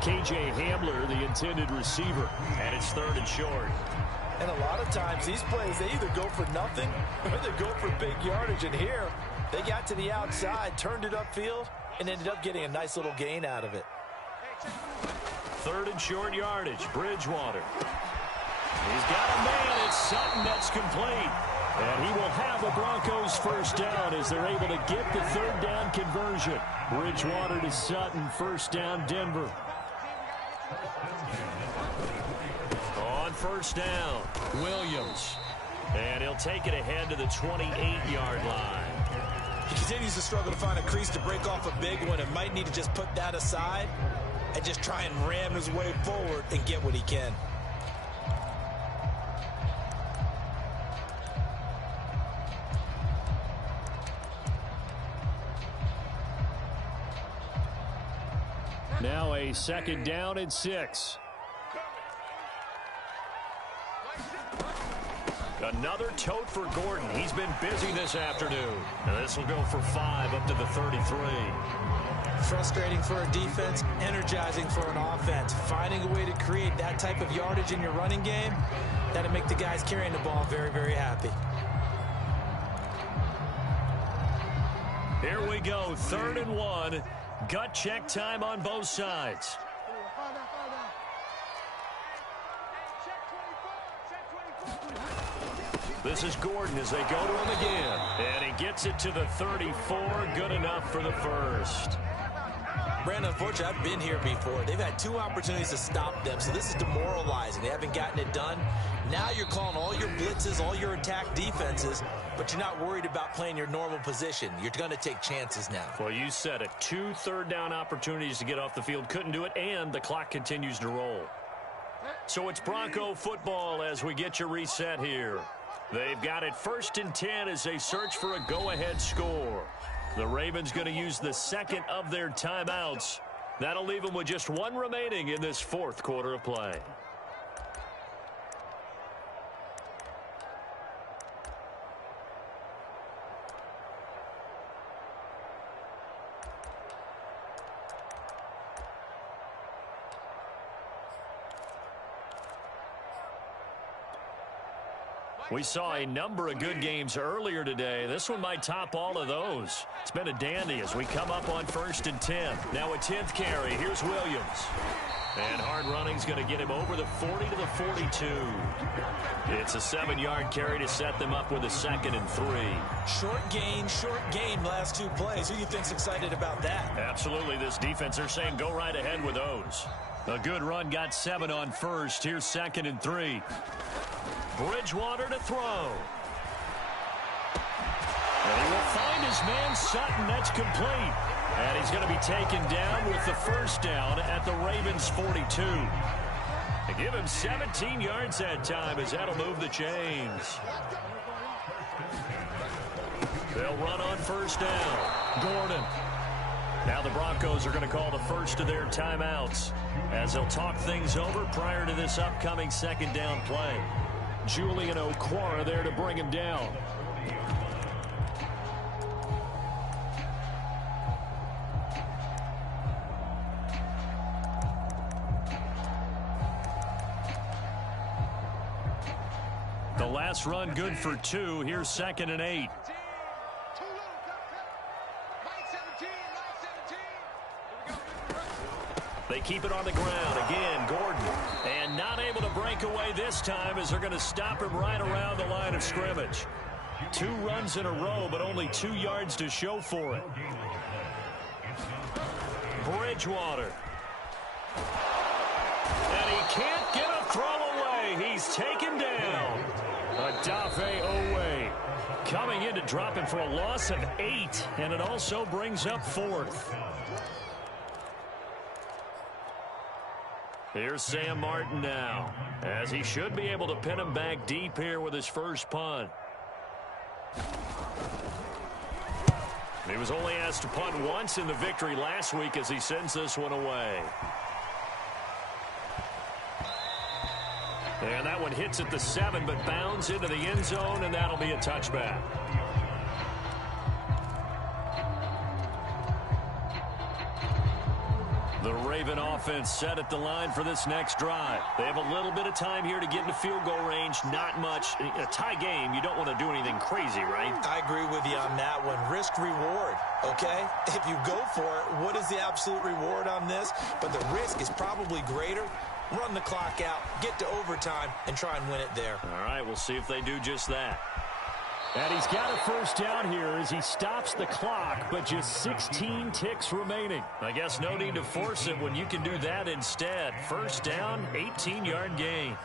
KJ Hamler, the intended receiver. And it's 3rd and short. And a lot of times these plays, they either go for nothing or they go for big yardage. And here, they got to the outside, turned it upfield, and ended up getting a nice little gain out of it. 3rd and short yardage. Bridgewater. He's got a man. It's Sutton that's complete. And he will have the Broncos first down as they're able to get the third down conversion. Bridgewater to Sutton, first down, Denver. On first down, Williams. And he'll take it ahead to the 28-yard line. He continues to struggle to find a crease to break off a big one and might need to just put that aside and just try and ram his way forward and get what he can. Now a second down and 6. Another tote for Gordon. He's been busy this afternoon. And this will go for 5 up to the 33. Frustrating for a defense, energizing for an offense. Finding a way to create that type of yardage in your running game, that'll make the guys carrying the ball very, very happy. Here we go, 3rd and 1. Gut check time on both sides. This is Gordon as they go to him again. And he gets it to the 34. Good enough for the first. Brandon, unfortunately, I've been here before. They've had 2 opportunities to stop them, so this is demoralizing. They haven't gotten it done. Now you're calling all your blitzes, all your attack defenses, but you're not worried about playing your normal position. You're going to take chances now. Well, you said it. 2 third-down opportunities to get off the field. Couldn't do it, and the clock continues to roll. So it's Bronco football as we get you reset here. They've got it 1st and 10 as they search for a go-ahead score. The Ravens going to use the second of their timeouts. That'll leave them with just 1 remaining in this 4th quarter of play. We saw a number of good games earlier today. This one might top all of those. It's been a dandy as we come up on 1st and 10. Now a 10th carry. Here's Williams. And hard running's going to get him over the 40 to the 42. It's a 7-yard carry to set them up with a 2nd and 3. Short gain last 2 plays. Who do you think's excited about that? Absolutely. This defense, they're saying go right ahead with those. A good run got 7 on first. Here's 2nd and 3. Bridgewater to throw. And he will find his man Sutton. That's complete. And he's going to be taken down with the first down at the Ravens 42. They give him 17 yards that time as that'll move the chains. They'll run on first down. Gordon. Now the Broncos are going to call the first of their timeouts as they'll talk things over prior to this upcoming 2nd down play. Julian Okwara there to bring him down. The last run good for 2. Here's 2nd and 8. They keep it on the ground. Again, Gordon. And not able to break away this time as they're going to stop him right around the line of scrimmage. 2 runs in a row, but only 2 yards to show for it. Bridgewater. And he can't get a throw away. He's taken down. Odafe Owe coming in to drop him for a loss of 8. And it also brings up 4th. Here's Sam Martin now, as he should be able to pin him back deep here with his first punt. He was only asked to punt once in the victory last week as he sends this one away. And that one hits at the 7, but bounds into the end zone, and that'll be a touchback. The Raven offense set at the line for this next drive. They have a little bit of time here to get into field goal range. Not much. A tie game, you don't want to do anything crazy, right? I agree with you on that one. Risk reward, okay? If you go for it, what is the absolute reward on this? But the risk is probably greater. Run the clock out, get to overtime, and try and win it there. All right, we'll see if they do just that. And he's got a first down here as he stops the clock, but just 16 ticks remaining. I guess no need to force it when you can do that instead. First down, 18-yard gain.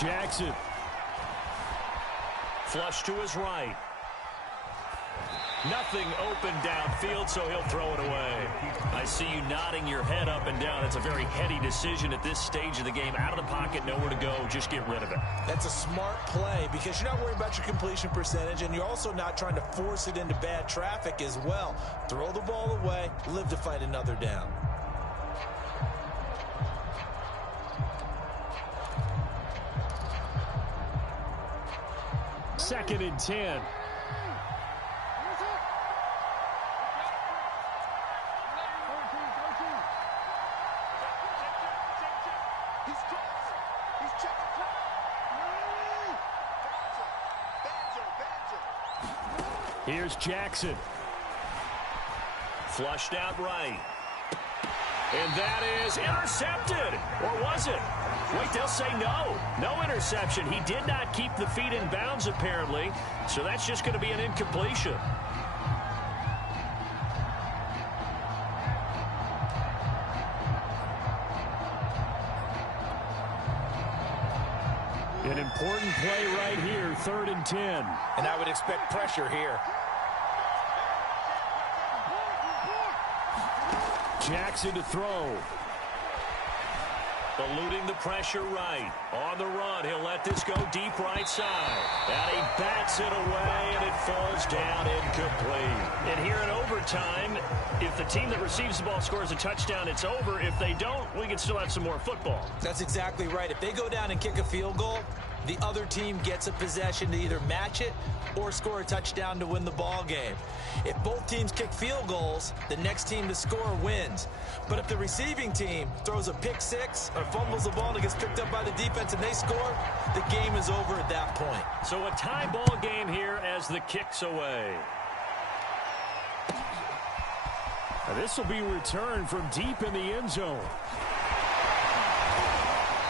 Jackson. Flush to his right. Nothing open downfield, so he'll throw it away. I see you nodding your head up and down. It's a very heady decision at this stage of the game. Out of the pocket, nowhere to go. Just get rid of it. That's a smart play because you're not worried about your completion percentage, and you're also not trying to force it into bad traffic as well. Throw the ball away, live to fight another down. Second and 10. Here's Jackson. Flushed out right. And that is intercepted. Or was it? Wait, they'll say no. No interception. He did not keep the feet in bounds, apparently. So that's just going to be an incompletion. An important play right here, 3rd and 10. And I would expect pressure here. Jackson to throw. Eluding the pressure right. On the run, he'll let this go deep right side. And he bats it away, and it falls down incomplete. And here in overtime, if the team that receives the ball scores a touchdown, it's over. If they don't, we can still have some more football. That's exactly right. If they go down and kick a field goal, the other team gets a possession to either match it or score a touchdown to win the ball game. If both teams kick field goals, the next team to score wins. But if the receiving team throws a pick six or fumbles the ball and it gets picked up by the defense and they score, the game is over at that point. So a tie ball game here as the kick's away. This will be returned from deep in the end zone.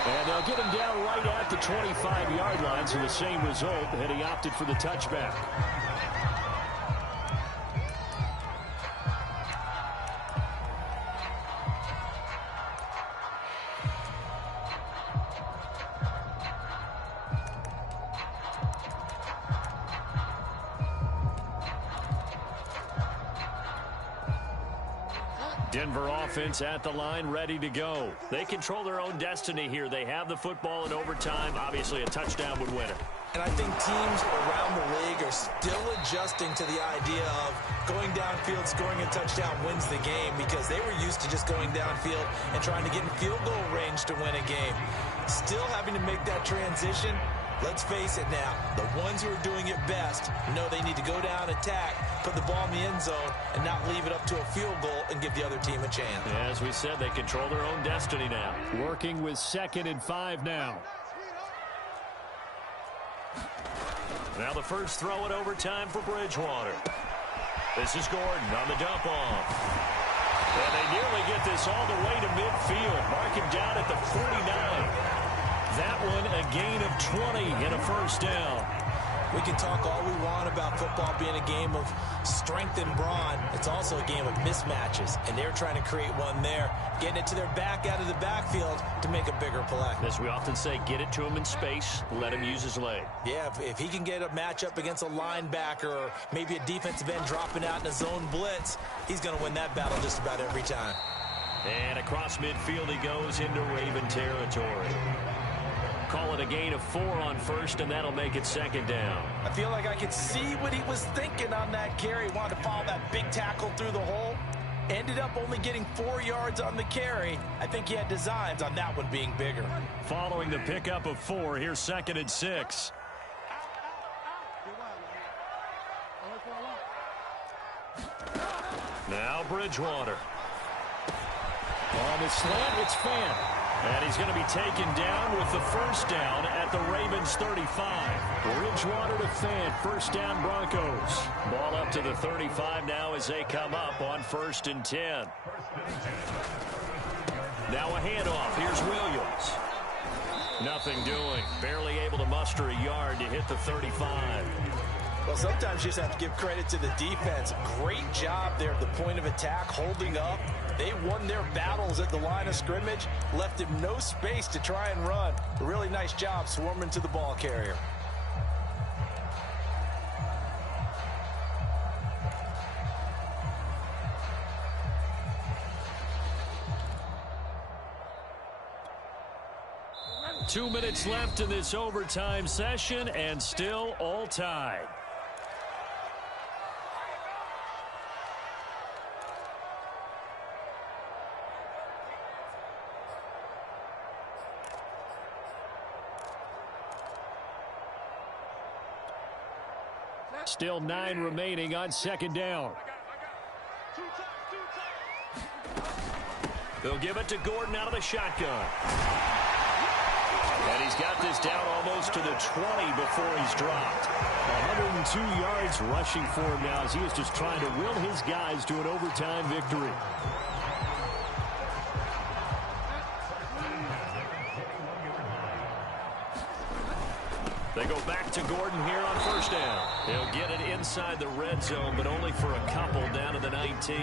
And they'll get him down right at the 25-yard line, so the same result, and he opted for the touchback. Denver offense at the line, ready to go. They control their own destiny here. They have the football in overtime. Obviously, a touchdown would win it. And I think teams around the league are still adjusting to the idea of going downfield, scoring a touchdown wins the game because they were used to just going downfield and trying to get in field goal range to win a game. Still having to make that transition. Let's face it now, the ones who are doing it best know they need to go down, attack, put the ball in the end zone, and not leave it up to a field goal and give the other team a chance. As we said, they control their own destiny now. Working with 2nd and 5 now. Now the first throw in overtime for Bridgewater. This is Gordon on the dump off. And they nearly get this all the way to midfield. Mark him down at the 49. That one a gain of 20 and a first down. We can talk all we want about football being a game of strength and brawn. It's also a game of mismatches, and they're trying to create one there, getting it to their back out of the backfield to make a bigger play. As we often say, get it to him in space, let him use his leg. Yeah, if he can get a matchup against a linebacker or maybe a defensive end dropping out in a zone blitz, he's going to win that battle just about every time. And across midfield he goes into Raven territory. Call it a gain of 4 on first, and that'll make it 2nd down. I feel like I could see what he was thinking on that carry. Wanted to follow that big tackle through the hole. Ended up only getting 4 yards on the carry. I think he had designs on that one being bigger. Following the pickup of 4, here's 2nd and 6. Now Bridgewater. On the slant, it's Fant. And he's going to be taken down with the first down at the Ravens 35. Bridgewater to Fant. First down, Broncos. Ball up to the 35 now as they come up on 1st and 10. Now a handoff. Here's Williams. Nothing doing. Barely able to muster a yard to hit the 35. Well, sometimes you just have to give credit to the defense. Great job there at the point of attack, holding up. They won their battles at the line of scrimmage, left him no space to try and run. A really nice job swarming to the ball carrier. Two minutes left in this overtime session, and still all tied. Still 9 remaining on 2nd down. They'll give it to Gordon out of the shotgun. And he's got this down almost to the 20 before he's dropped. 102 yards rushing for him now as he is just trying to will his guys to an overtime victory. They go back to Gordon here on 1st down. He'll get it inside the red zone, but only for a couple down to the 19.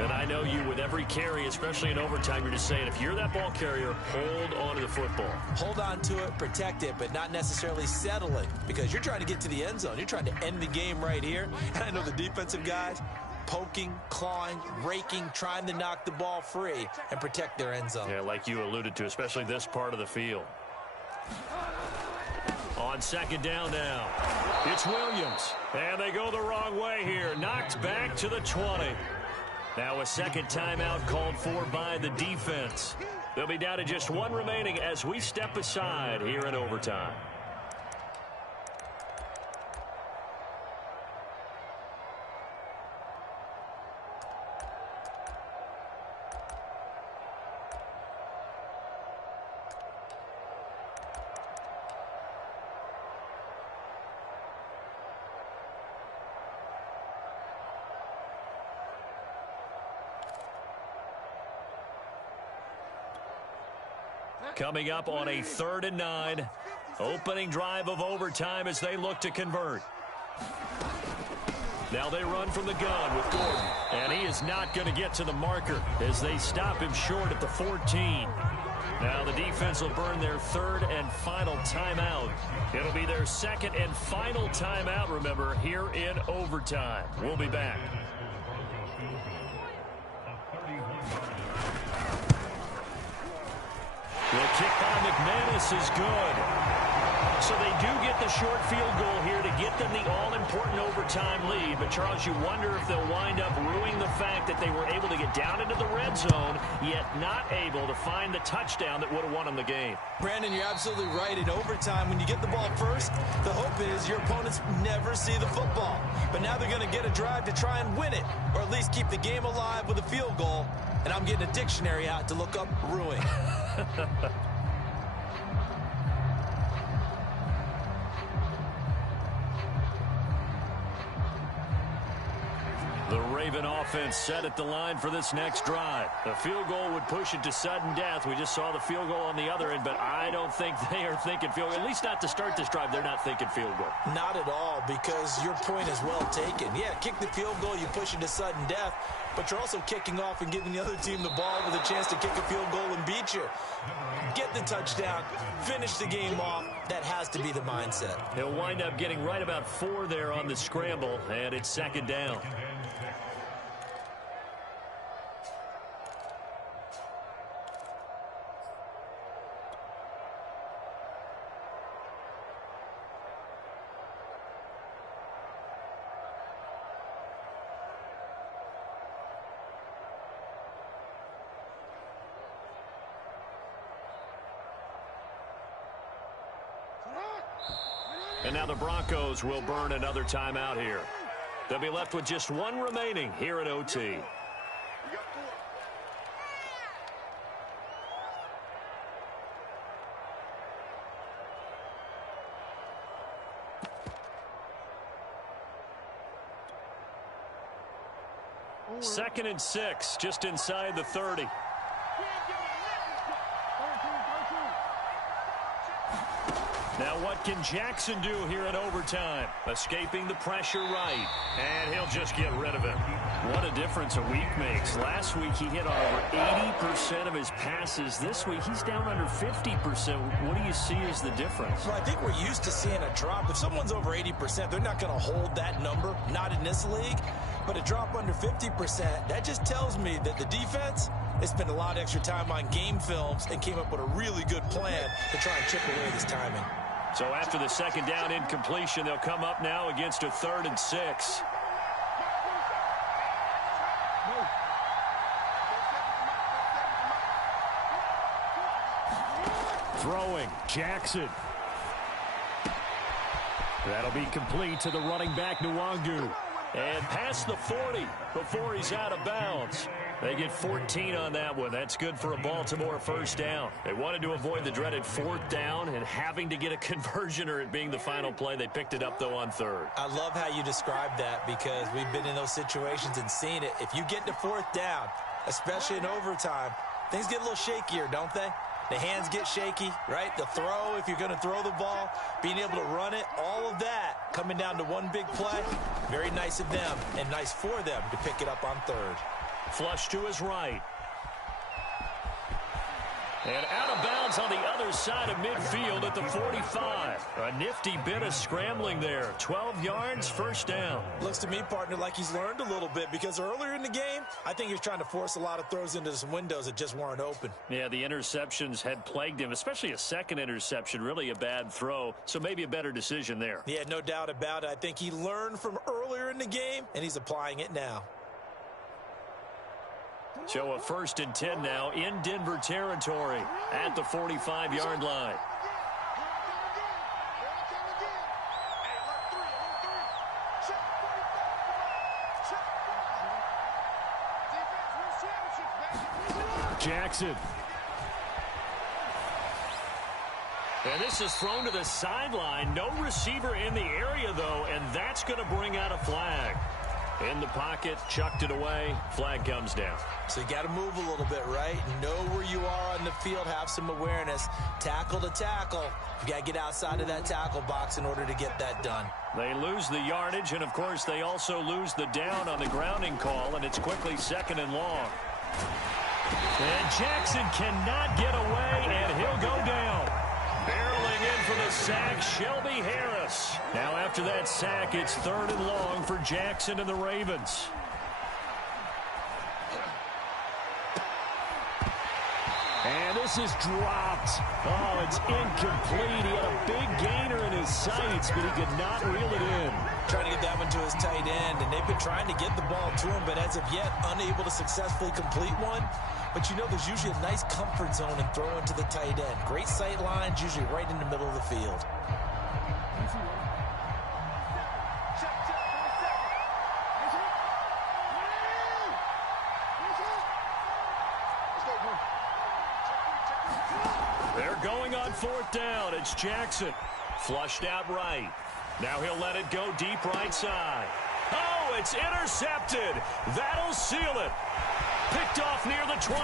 And I know you, with every carry, especially in overtime, you're just saying, if you're that ball carrier, hold on to the football. Hold on to it, protect it, but not necessarily settle it, because you're trying to get to the end zone. You're trying to end the game right here. And I know the defensive guys poking, clawing, raking, trying to knock the ball free and protect their end zone. Yeah, like you alluded to, especially this part of the field. On 2nd down now, it's Williams. And they go the wrong way here. Knocked back to the 20. Now a second timeout called for by the defense. They'll be down to just 1 remaining as we step aside here in overtime. Coming up on a 3rd and 9. Opening drive of overtime as they look to convert. Now they run from the gun with Gordon. And he is not going to get to the marker as they stop him short at the 14. Now the defense will burn their 3rd and final timeout. It'll be their 2nd and final timeout, remember, here in overtime. We'll be back. The kick by McManus is good. So they do get the short field goal here to get them the all-important overtime lead. But, Charles, you wonder if they'll wind up ruining the fact that they were able to get down into the red zone, yet not able to find the touchdown that would have won them the game. Brandon, you're absolutely right. In overtime, when you get the ball first, the hope is your opponents never see the football. But now they're going to get a drive to try and win it, or at least keep the game alive with a field goal. And I'm getting a dictionary out to look up ruin. The Raven offense set at the line for this next drive. The field goal would push it to sudden death. We just saw the field goal on the other end, but I don't think they are thinking field goal. At least not to start this drive. They're not thinking field goal. Not at all, because your point is well taken. Yeah, kick the field goal, you push it to sudden death, but you're also kicking off and giving the other team the ball with a chance to kick a field goal and beat you. Get the touchdown, finish the game off. That has to be the mindset. He'll wind up getting right about 4 there on the scramble, and it's 2nd down. And now the Broncos will burn another timeout here. They'll be left with just 1 remaining here at OT. 2nd and 6, just inside the 30. Now what can Jackson do here in overtime? Escaping the pressure right. And he'll just get rid of it. What a difference a week makes. Last week he hit over 80% of his passes. This week he's down under 50%. What do you see as the difference? Well, I think we're used to seeing a drop. If someone's over 80%, they're not going to hold that number. Not in this league. But a drop under 50%, that just tells me that the defense has spent a lot of extra time on game films and came up with a really good plan to try and chip away this timing. So after the 2nd down incompletion, they'll come up now against a 3rd and 6. Throwing, Jackson. That'll be complete to the running back, Nwangu. And past the 40 before he's out of bounds. They get 14 on that one. That's good for a Baltimore 1st down. They wanted to avoid the dreaded 4th down and having to get a conversion or it being the final play. They picked it up, though, on 3rd. I love how you described that because we've been in those situations and seen it. If you get to 4th down, especially in overtime, things get a little shakier, don't they? The hands get shaky, right? The throw, if you're going to throw the ball, being able to run it, all of that coming down to one big play. Very nice of them and nice for them to pick it up on 3rd. Flush to his right. And out of bounds on the other side of midfield at the 45. A nifty bit of scrambling there. 12 yards, 1st down. Looks to me, partner, like he's learned a little bit because earlier in the game, I think he was trying to force a lot of throws into some windows that just weren't open. Yeah, the interceptions had plagued him, especially a 2nd interception. Really a bad throw, so maybe a better decision there. Yeah, no doubt about it. I think he learned from earlier in the game, and he's applying it now. So a 1st and 10 now in Denver territory at the 45-yard line. Jackson. And this is thrown to the sideline. No receiver in the area, though, and that's going to bring out a flag. In the pocket, chucked it away, flag comes down. So you got to move a little bit, right? Know where you are on the field, have some awareness. Tackle to tackle. You got to get outside of that tackle box in order to get that done. They lose the yardage, and of course they also lose the down on the grounding call, and it's quickly 2nd and long. And Jackson cannot get away, and he'll go down. Barreling in for the sack, Shelby Harris. Now after that sack, it's 3rd and long for Jackson and the Ravens. And this is dropped. Oh, it's incomplete. He had a big gainer in his sights, but he could not reel it in. Trying to get that one to his tight end, and they've been trying to get the ball to him, but as of yet, unable to successfully complete one. But you know there's usually a nice comfort zone in throwing to the tight end. Great sight lines, usually right in the middle of the field. They're going on 4th down. It's Jackson. Flushed out right. Now he'll let it go deep right side. Oh, it's intercepted. That'll seal it. Picked off near the 26. And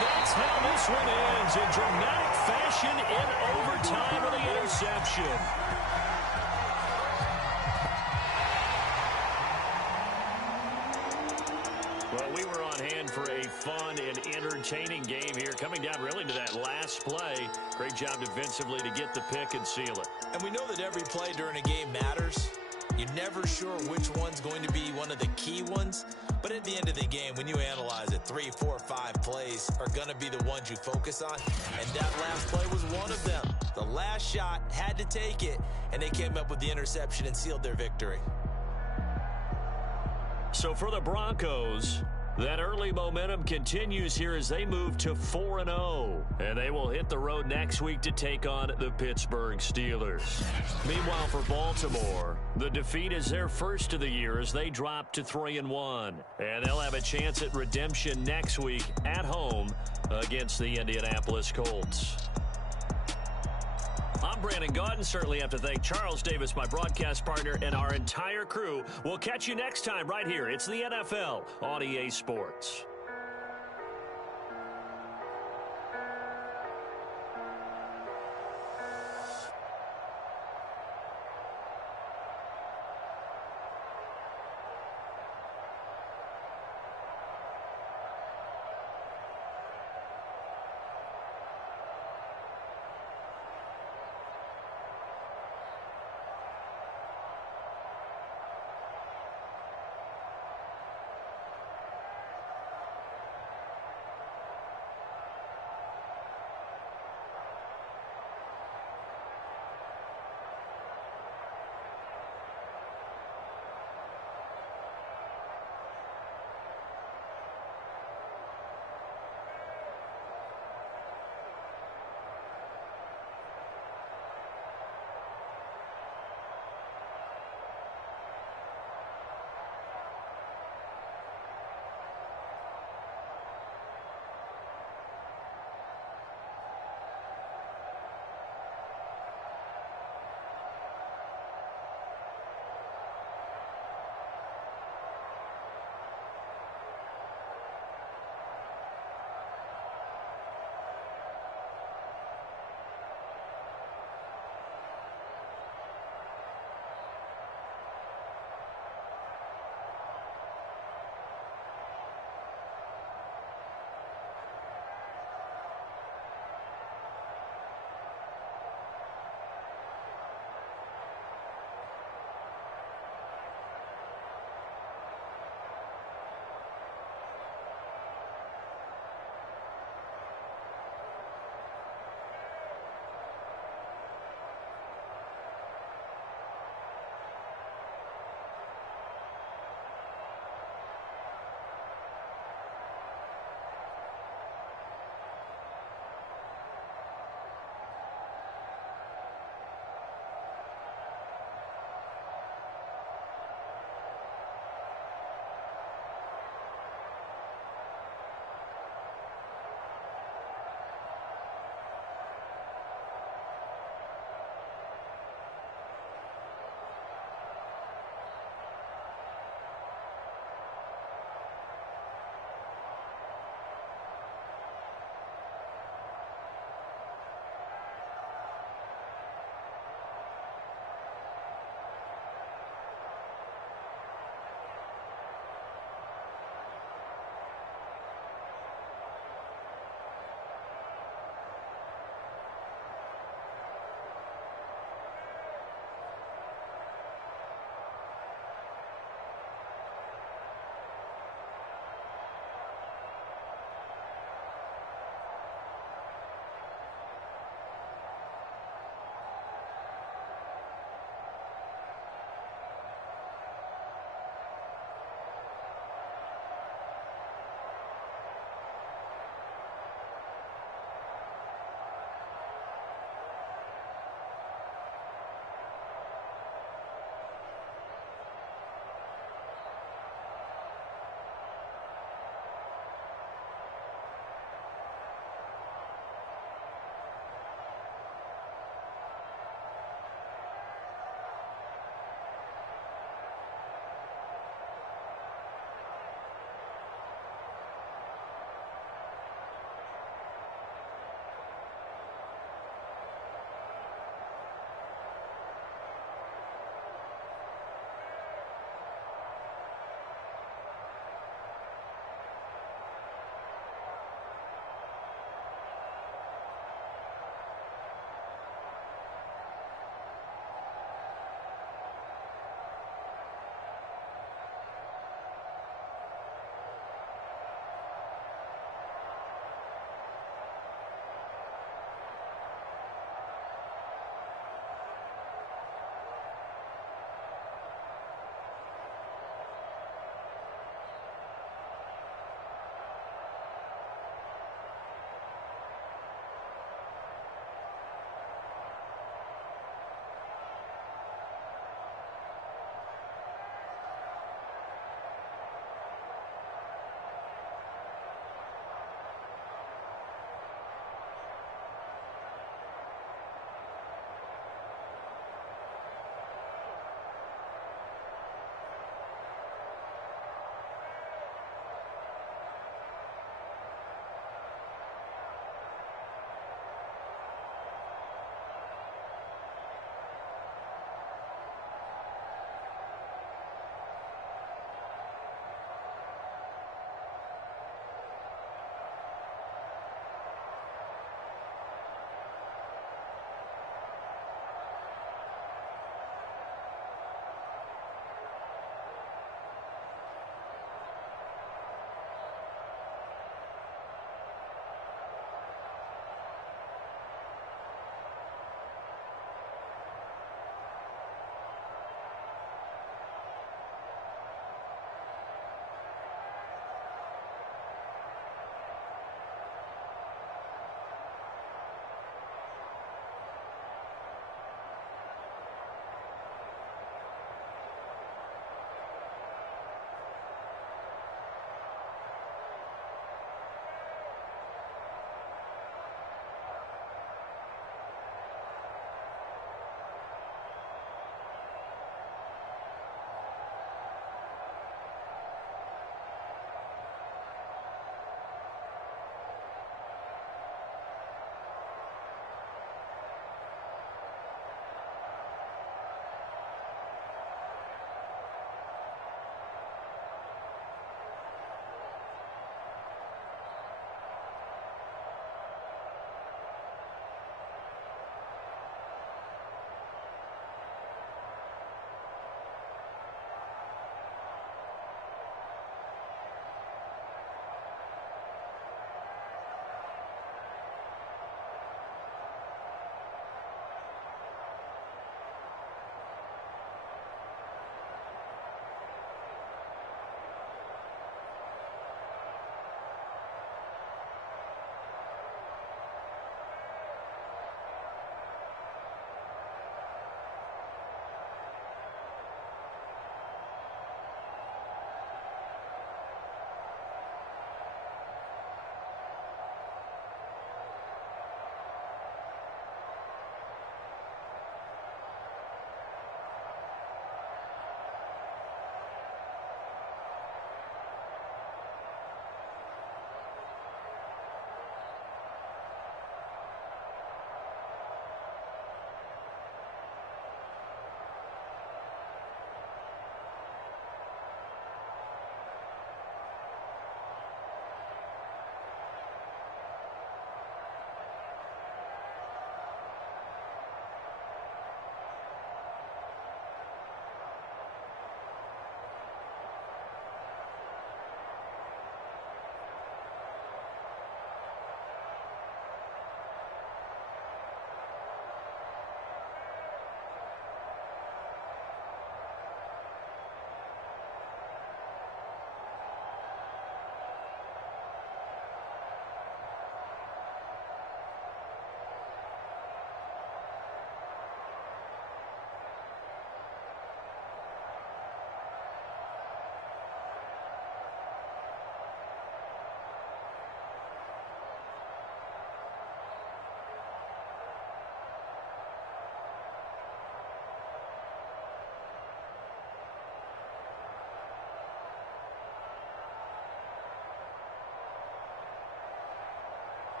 that's how this one ends in dramatic fashion in overtime of the interception. Well, we were on hand for a fun and entertaining game here, coming down really to that last play. Great job defensively to get the pick and seal it. And we know that every play during a game matters. You're never sure which one's going to be one of the key ones. But at the end of the game, when you analyze it, 3, 4, 5 plays are going to be the ones you focus on. And that last play was one of them. The last shot had to take it, and they came up with the interception and sealed their victory. So for the Broncos, that early momentum continues here as they move to 4-0. And they will hit the road next week to take on the Pittsburgh Steelers. Meanwhile, for Baltimore, the defeat is their first of the year as they drop to 3-1. And they'll have a chance at redemption next week at home against the Indianapolis Colts. I'm Brandon Gaudin. Certainly have to thank Charles Davis, my broadcast partner, and our entire crew. We'll catch you next time right here. It's the NFL on EA Sports.